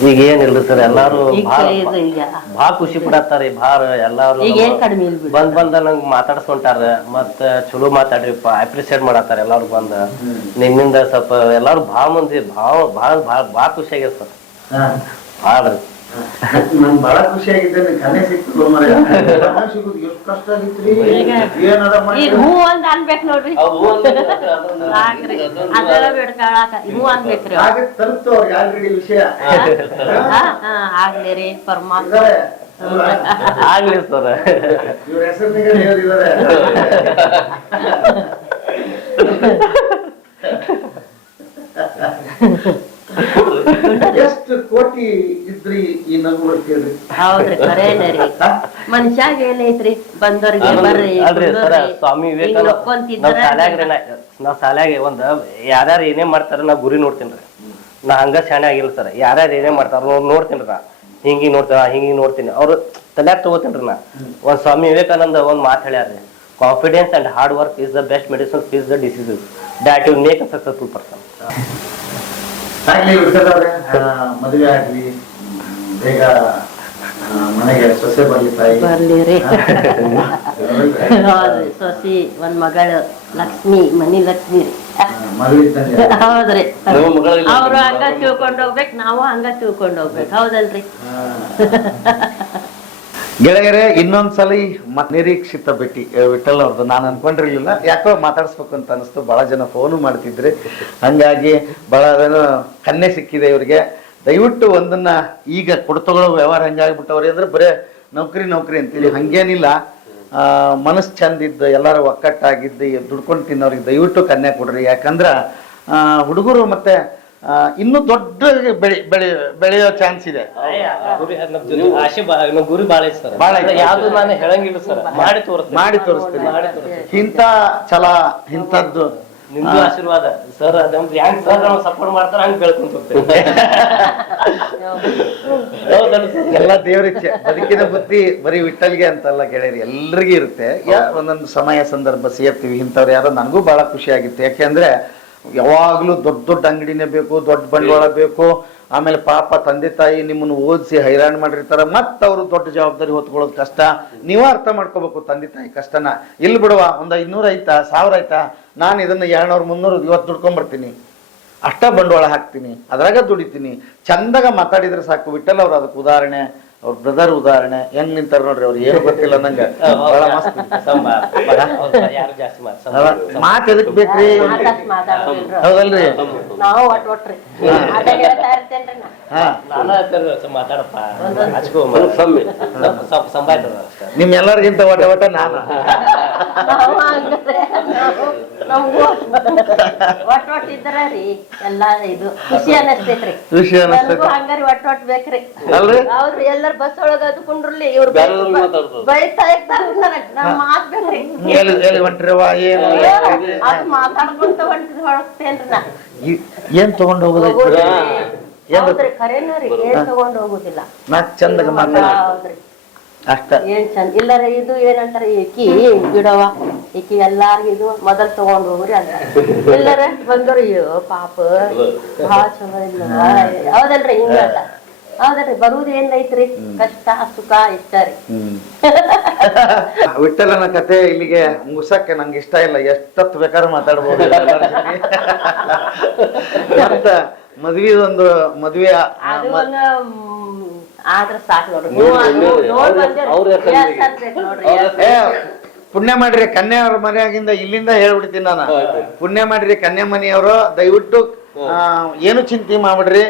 ಈಗ ಏನಿಲ್ಲ ಸರ್ ಎಲ್ಲಾರು ಬಹಳ ಖುಷಿ ಪಡತ್ತಾರಿ ಭಾಳ ಎಲ್ಲಾರು. ಈಗ ಕಡಿಮೆ ಇಲ್ಲ ಬಿಡು. ಬಂದ್ ಬಂದ ನಂಗ್ ಮಾತಾಡ್ಸ್ಕೊಂಟಾರ ಮತ್ತ ಚಲೋ ಮಾತಾಡ್ರಿಪ್ಪ ಅಪ್ರಿಸಿಯೇಟ್ ಮಾಡತ್ತಾರ ಎಲ್ಲಾರು ಬಂದ. ನಿಮ್ಮಿಂದ ಸ್ವಲ್ಪ ಎಲ್ಲಾರು ಭಾಳ ಮಂದಿ ಭಾಳ ಭಾಳ ಭಾಳ ಭಾಳ ಖುಷಿ ಆಗ್ಯದ ಸರ್. ಭಾಳ ರೀ ನಾನು ಬಹಳ ಖುಷಿಯಾಗಿದ್ದೇನೆ ಕನೆ ಸಿಕ್ತು ಮರ ಸಿಗುದು ಎಷ್ಟು ಕಷ್ಟ ಆಗಿತ್ರಿ? ಏನದ ಈಗ ಹೂ ಒಂದ್ ಅನ್ಬೇಕು ನೋಡ್ರಿ. ಸಾಕ್ರಿ ಅದರ ಬೇಡ್ಕೊಳಕ. ಹೂ ಅನ್ಬೇಕ್ರಿ ಅವ್ರು. ಹಾಗೆ ತಲುಪ್ತು ಅವ್ರಿಗೆ ಆಲ್ರೆಡಿ ವಿಷಯ? ಹಾ ಹಾ ಆಗ್ಲಿ ರೀ ಪರಮಾತ್ಮ? ಆಗ್ಲಿ ಸರ್. ಇವ್ರ ಹೆಸರಿನಿಗೆ ಹೇಳಿದ್ದಾರೆ ಎಷ್ಟು ಕೋಟಿ ಇದ್ರಿ ಈ ನಗು ಬರ್ತೀರಿ ಹೌದ್ರಿ ಖರೇನೆ ರೀ. ಮನುಷ್ಯಾಗ ಏನೈತ್ರಿ ಬಂದವ್ರಿಗೆ ಬರ್ರಿ ಅಲ್ರಿ ಸರ ಸ್ವಾಮಿ ವಿವೇಕಾನಂದ ನಾವ್ ಶಾಲ್ಯಾಗ್ರಿ ನಾ ನಾವ್ ಶಾಲ್ಯಾಗ ಒಂದ ಯಾರ್ಯಾರು ಏನೇ ಮಾಡ್ತಾರ ನಾ ಗುರಿ ನೋಡ್ತೀನ್ರಿ ನಾ ಹಂಗ ಶಾಣೆ ಆಗಿಲ್ಲ ಸರ್. ಯಾರ್ಯಾರು ಏನೇ ಮಾಡ್ತಾರ ನೋಡ್ ನೋಡ್ತೀನ್ರಿ ನಾ. ಹಿಂಗಿ ನೋಡ್ತಾರ ಹಿಂಗಿ ನೋಡ್ತೀನಿ. ಅವ್ರು ತಲ್ಯಾಗ ತಗೋತೀನ್ರಿ ನಾ. ಒಂದ್ ಸ್ವಾಮಿ ವಿವೇಕಾನಂದ ಒಂದ್ ಮಾತು ಹೇಳ್ಯಾರ್ರಿ confidence and hard work is the best medicine fees the diseases that you make a successful person ಆಗ್ಲಿ ವಿಠಲವ್ರೆ ಮದುವೆ ಆಗ್ಲಿ ಬೇಗ ಮನೆಗೆ ಸೊಸೆ ಬರ್ಲಿ ತಾಯಿ ಬರ್ಲಿ ರೀ ಹೌದ್ರಿ ಸೊಸಿ ಒಂದ್ ಮಗಳು ಲಕ್ಷ್ಮಿ ಮನಿ ಲಕ್ಷ್ಮಿ ರೀ. ಹೌದ್ರಿ ಅವ್ರು ಹಂಗ ತಿಳ್ಕೊಂಡ್ ಹೋಗ್ಬೇಕು ನಾವು ಹಂಗ ತಿಳ್ಕೊಂಡ್ ಹೋಗ್ಬೇಕು. ಹೌದಲ್ರಿ? ಗೆಳೆಯರೇ, ಇನ್ನೊಂದ್ಸಲಿ ನಿರೀಕ್ಷಿತ ಭೇಟಿ ವಿಠಲ್ ಅವ್ರದ್ದು ನಾನು ಅನ್ಕೊಂಡಿರ್ಲಿಲ್ಲ. ಯಾಕೋ ಮಾತಾಡ್ಸ್ಬೇಕು ಅಂತ ಅನಿಸ್ತು. ಬಹಳ ಜನ ಫೋನು ಮಾಡ್ತಿದ್ರಿ. ಹಂಗಾಗಿ ಬಹಳ ಏನೋ ಕನ್ನೆ ಸಿಕ್ಕಿದೆ ಇವರಿಗೆ. ದಯವಿಟ್ಟು ಒಂದನ್ನ ಈಗ ಕೊಡ್ತಗೊಳ್ಳೋ ವ್ಯವಹಾರ ಹಂಗಾಗ್ಬಿಟ್ಟವ್ರಿ ಅಂದ್ರೆ ಬರೇ ನೌಕರಿ ನೌಕರಿ ಅಂತೀವಿ ಹಂಗೇನಿಲ್ಲ. ಮನಸ್ಸು ಚಂದ ಎಲ್ಲರೂ ಒಕ್ಕಟ್ಟಾಗಿದ್ದು, ದುಡ್ಕೊಂಡು ತಿನ್ನೋರಿಗೆ ದಯವಿಟ್ಟು ಕನ್ಯಾ ಕೊಡ್ರಿ. ಯಾಕಂದ್ರೆ ಹುಡುಗರು ಮತ್ತೆ ಇನ್ನೂ ದೊಡ್ಡ ಬೆಳೆ ಬೆಳೆ ಬೆಳೆಯೋ ಚಾನ್ಸ್ ಇದೆ. ಗುರಿ ನಮ್ ಜೊತೆ ಆಸೆ ಬಾ- ನಮ್ ಬಾಳ ಸರ್. ಯಾವ್ದು ನಾನು ಹೇಳಂಗಿಲ್ಲ ಸರ್. ಮಾಡಿ ತೋರಿಸ್ತೀನಿ. ಮಾಡಿ ತೋರಿಸ್ತೀನಿ. ಇಂಥ ಛಲ ಇಂಥದ್ದು ನಿಮ್ದು ಆಶೀರ್ವಾದ. ಸರ್ ನಮ್ದು ಹೆಂಗ್ ಸರ್ ನಾವು ಸಪೋರ್ಟ್ ಮಾಡ್ತಾರ ಹಂಗ್ ಬೆಳ್ಕೊಂತ ಹೋಗ್ತೇವೆ? ಎಲ್ಲ ದೇವರಿಚ್ಛೆ ಬದುಕಿನ ಬುದ್ಧಿ ಬರೀ ವಿಠಲ್ಗೆ ಅಂತಲ್ಲ ಗೆಳೆಯರಿ. ಎಲ್ರಿಗೂ ಇರುತ್ತೆ. ಒಂದೊಂದು ಸಮಯ ಸಂದರ್ಭ ಸೇರ್ತೀವಿ. ಇಂಥವ್ರು ಯಾರೋ ನನಗೂ ಬಹಳ ಖುಷಿ ಆಗಿತ್ತು ಯಾಕೆಂದ್ರೆ ಯಾವಾಗ್ಲೂ ದೊಡ್ಡ ದೊಡ್ಡ ಅಂಗಡಿನೇ ಬೇಕು ದೊಡ್ಡ ಬಂಡವಾಳ ಬೇಕು. ಆಮೇಲೆ ಪಾಪ ತಂದೆ ತಾಯಿ ನಿಮ್ಮನ್ನು ಓದಿಸಿ ಹೈರಾಣ ಮಾಡಿರ್ತಾರೆ. ಮತ್ತೆ ಅವರು ದೊಡ್ಡ ಜವಾಬ್ದಾರಿ ಹೊತ್ಕೊಳ್ಳೋದು ಕಷ್ಟ. ನೀವು ಅರ್ಥ ಮಾಡ್ಕೋಬೇಕು ತಂದೆ ತಾಯಿ ಕಷ್ಟನ. ಇಲ್ಲಿ ಬಿಡುವ ಒಂದು ಐನೂರು ಆಯ್ತಾ ಸಾವಿರ ಆಯ್ತಾ? ನಾನು ಇದನ್ನ ಎರಡ್ನೂರು ಮುನ್ನೂರು ಇವತ್ತು ದುಡ್ಕೊಂಡ್ಬರ್ತೀನಿ ಅಷ್ಟ ಬಂಡವಾಳ ಹಾಕ್ತೀನಿ ಅದ್ರಾಗ ದುಡಿತೀನಿ. ಚಂದಾಗ ಮಾತಾಡಿದ್ರೆ ಸಾಕು ವಿಠಲ್ ಅವ್ರು ಅದಕ್ಕೆ ಉದಾಹರಣೆ. ಅವ್ರ ಬ್ರದರ್ ಉದಾಹರಣೆ ಹೆಂಗ್ ನಿಂತಾರ ನೋಡ್ರಿ ಅವ್ರು? ಏನು ಗೊತ್ತಿಲ್ಲ ನಂಗೆ. ಬಹಳ ಮಸ್ತ್. ಮಾತು ಎದಕ್ ಬೇಕ್ರಿ? ಹೌದಲ್ರಿ? ನಿಮ್ ಎಲ್ಲರಿಗಿಂತ ಒಟ ಒಟ ನಾನು ಖುಷಿ ಅನಸ್ತೈತ್ರಿ. ಖುಷಿ ಅನಸ್ತೈತಿ. ನನಗೂ ಹಂಗಾರಿ ಒಟ್ ಒಟ್ ಬೇಕ್ರಿ. ಅಲ್ರಿ? ಹೌದ್ರಿ ಎಲ್ಲಾರ ಬಸ್ ಒಳಗ ಅದು ಕುಂಡ್ರಲ್ಲಿ ಇವ್ರು ಬೇರೆದವ್ರು ಮಾತಾಡ್ತಾರೆ. ಬೈತಾ ಇರ್ತಾರ ನನಗ್ ಹೊಂಟ್ರಿವ ಏನು ಅದು ಮಾತಾಡ್ಕೊಂತ ಹೊಂಟಿದ್ ಹೊರಗ್ತೇನ್ರಿ ನಾ ಈ- ಏನ್ ತಗೊಂಡ್ ಹೋಗೋದೈತಿ ಹೌದ್ರಿ ಖರೇನ ರೀ ಏನ್ ತಗೊಂಡ್ ಹೋಗುದಿಲ್ಲ. ನಾ ಚಂದಾಗ ಮಾತಾಡಿ ಹೌದ್ರಿ. ಅಷ್ಟ. ಏನ್ ಚಂದ ಇಲ್ಲರ ಇದು ಏನಂತಾರ ಈಕಿ ಬಿಡವ ಈಕಿ ಎಲ್ಲಾರ್ಗು ಇದು ಮೊದಲ್ ತಗೊಂಡ್ ಹೋಗ್ರಿ ಅಂತ. ಇಲ್ಲರ? ಬಂದ್ರು ಅಯ್ಯೋ ಪಾಪ. ಭಾಳ ಚಲೋ ಇಲ್ಲ ಹೌದಲ್ರಿ ಹಿಂಗ ಹೌದಲ್ರಿ ಬರುವುದು ಏನ್ ಐತ್ರಿ ಕಷ್ಟ ಸುಖ ಇಷ್ಟರಿ ವಿಠಲನ ಕತೆ ಇಲ್ಲಿಗೆ ಮುಗಿಸಕ್ಕೆ ನಂಗೆ ಇಷ್ಟ ಇಲ್ಲ. ಎಷ್ಟೊತ್ತು ಬೇಕಾದ್ರೂ ಮಾತಾಡ್ಬೋದು ಅಂತ ಮದ್ವಿದೊಂದು ಒಂದು ಮದ್ವೆ ಅದು ಒಂದು ಮ್, ಆದ್ರ ಸಾಕು ನೋಡ್ರಿ. ಪುಣ್ಯ ಮಾಡ್ರಿ ಕನ್ಯಾ ಅವ್ರ ಮನೆಯಾಗಿಂದ ಇಲ್ಲಿಂದ ಹೇಳ್ಬಿಡ್ತೀನಿ ನಾನು. ಪುಣ್ಯ ಮಾಡ್ರಿ ಕನ್ಯಾ ಮನೆಯವರು ದಯವಿಟ್ಟು ಏನು ಚಿಂತೆ ಮಾಡ್ಬಿಡ್ರಿ?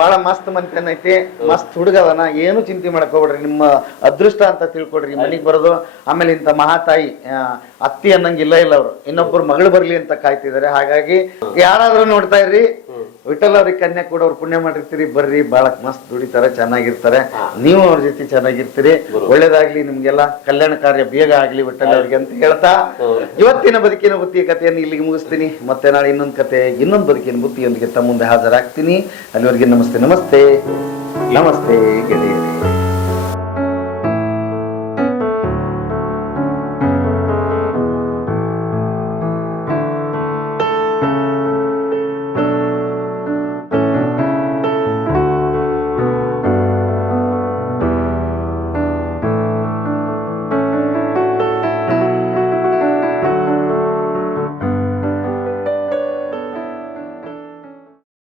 ಬಹಳ ಮಸ್ತ್ ಮನ್ತನ ಐತಿ. ಮಸ್ತ್ ಹುಡುಗ ಅದನ ಏನು ಚಿಂತೆ ಮಾಡಕ್ ಹೋಗ್ಬಿಡ್ರಿ. ನಿಮ್ಮ ಅದೃಷ್ಟ ಅಂತ ತಿಳ್ಕೊಡ್ರಿ. ಮನಿಗ್ ಬರೋದು. ಆಮೇಲೆ ಇಂಥ ಮಹಾತಾಯಿ ಅತ್ತಿ ಅನ್ನಂಗಿಲ್ಲ ಇಲ್ಲ ಇಲ್ಲ ಅವ್ರು. ಇನ್ನೊಬ್ಬರು ಮಗಳು ಬರ್ಲಿ ಅಂತ ಕಾಯ್ತಿದ್ದಾರೆ. ಹಾಗಾಗಿ ಯಾರಾದ್ರೂ ನೋಡ್ತಾ ಇರ್ರಿ. ವಿಠಲ್ ಅವ್ರಿಗೆ ಕನ್ಯಾ ಕೂಡ ಅವ್ರು ಪುಣ್ಯ ಮಾಡಿರ್ತೀರಿ ಬರ್ರಿ ಬಹಳ ಮಸ್ತ್ ದುಡಿತಾರೆ ಚೆನ್ನಾಗಿರ್ತಾರೆ. ನೀವು ಅವ್ರ ಜೊತೆ ಚೆನ್ನಾಗಿರ್ತೀರಿ. ಒಳ್ಳೇದಾಗ್ಲಿ ನಿಮ್ಗೆಲ್ಲ ಕಲ್ಯಾಣ ಕಾರ್ಯ ಬೇಗ ಆಗ್ಲಿ ವಿಠಲ್ ಅವ್ರಿಗೆ ಅಂತ ಹೇಳ್ತಾ ಇವತ್ತಿನ ಬದುಕಿನ ಬುದ್ಧಿಯ ಕಥೆಯನ್ನು ಇಲ್ಲಿಗೆ ಮುಗಿಸ್ತೀನಿ. ಮತ್ತೆ ನಾಳೆ ಇನ್ನೊಂದು ಕತೆ ಇನ್ನೊಂದು ಬದುಕಿನ ಬುತ್ತಿಯೊಂದಿಗೆ ತಮ್ಮ ಮುಂದೆ ಹಾಜರಾಗ್ತೀನಿ. ಅಲ್ಲಿವರೆಗೆ ನಮಸ್ತೆ ನಮಸ್ತೆ. ನಮಸ್ತೆ ಗೆಳೆಯರೇ.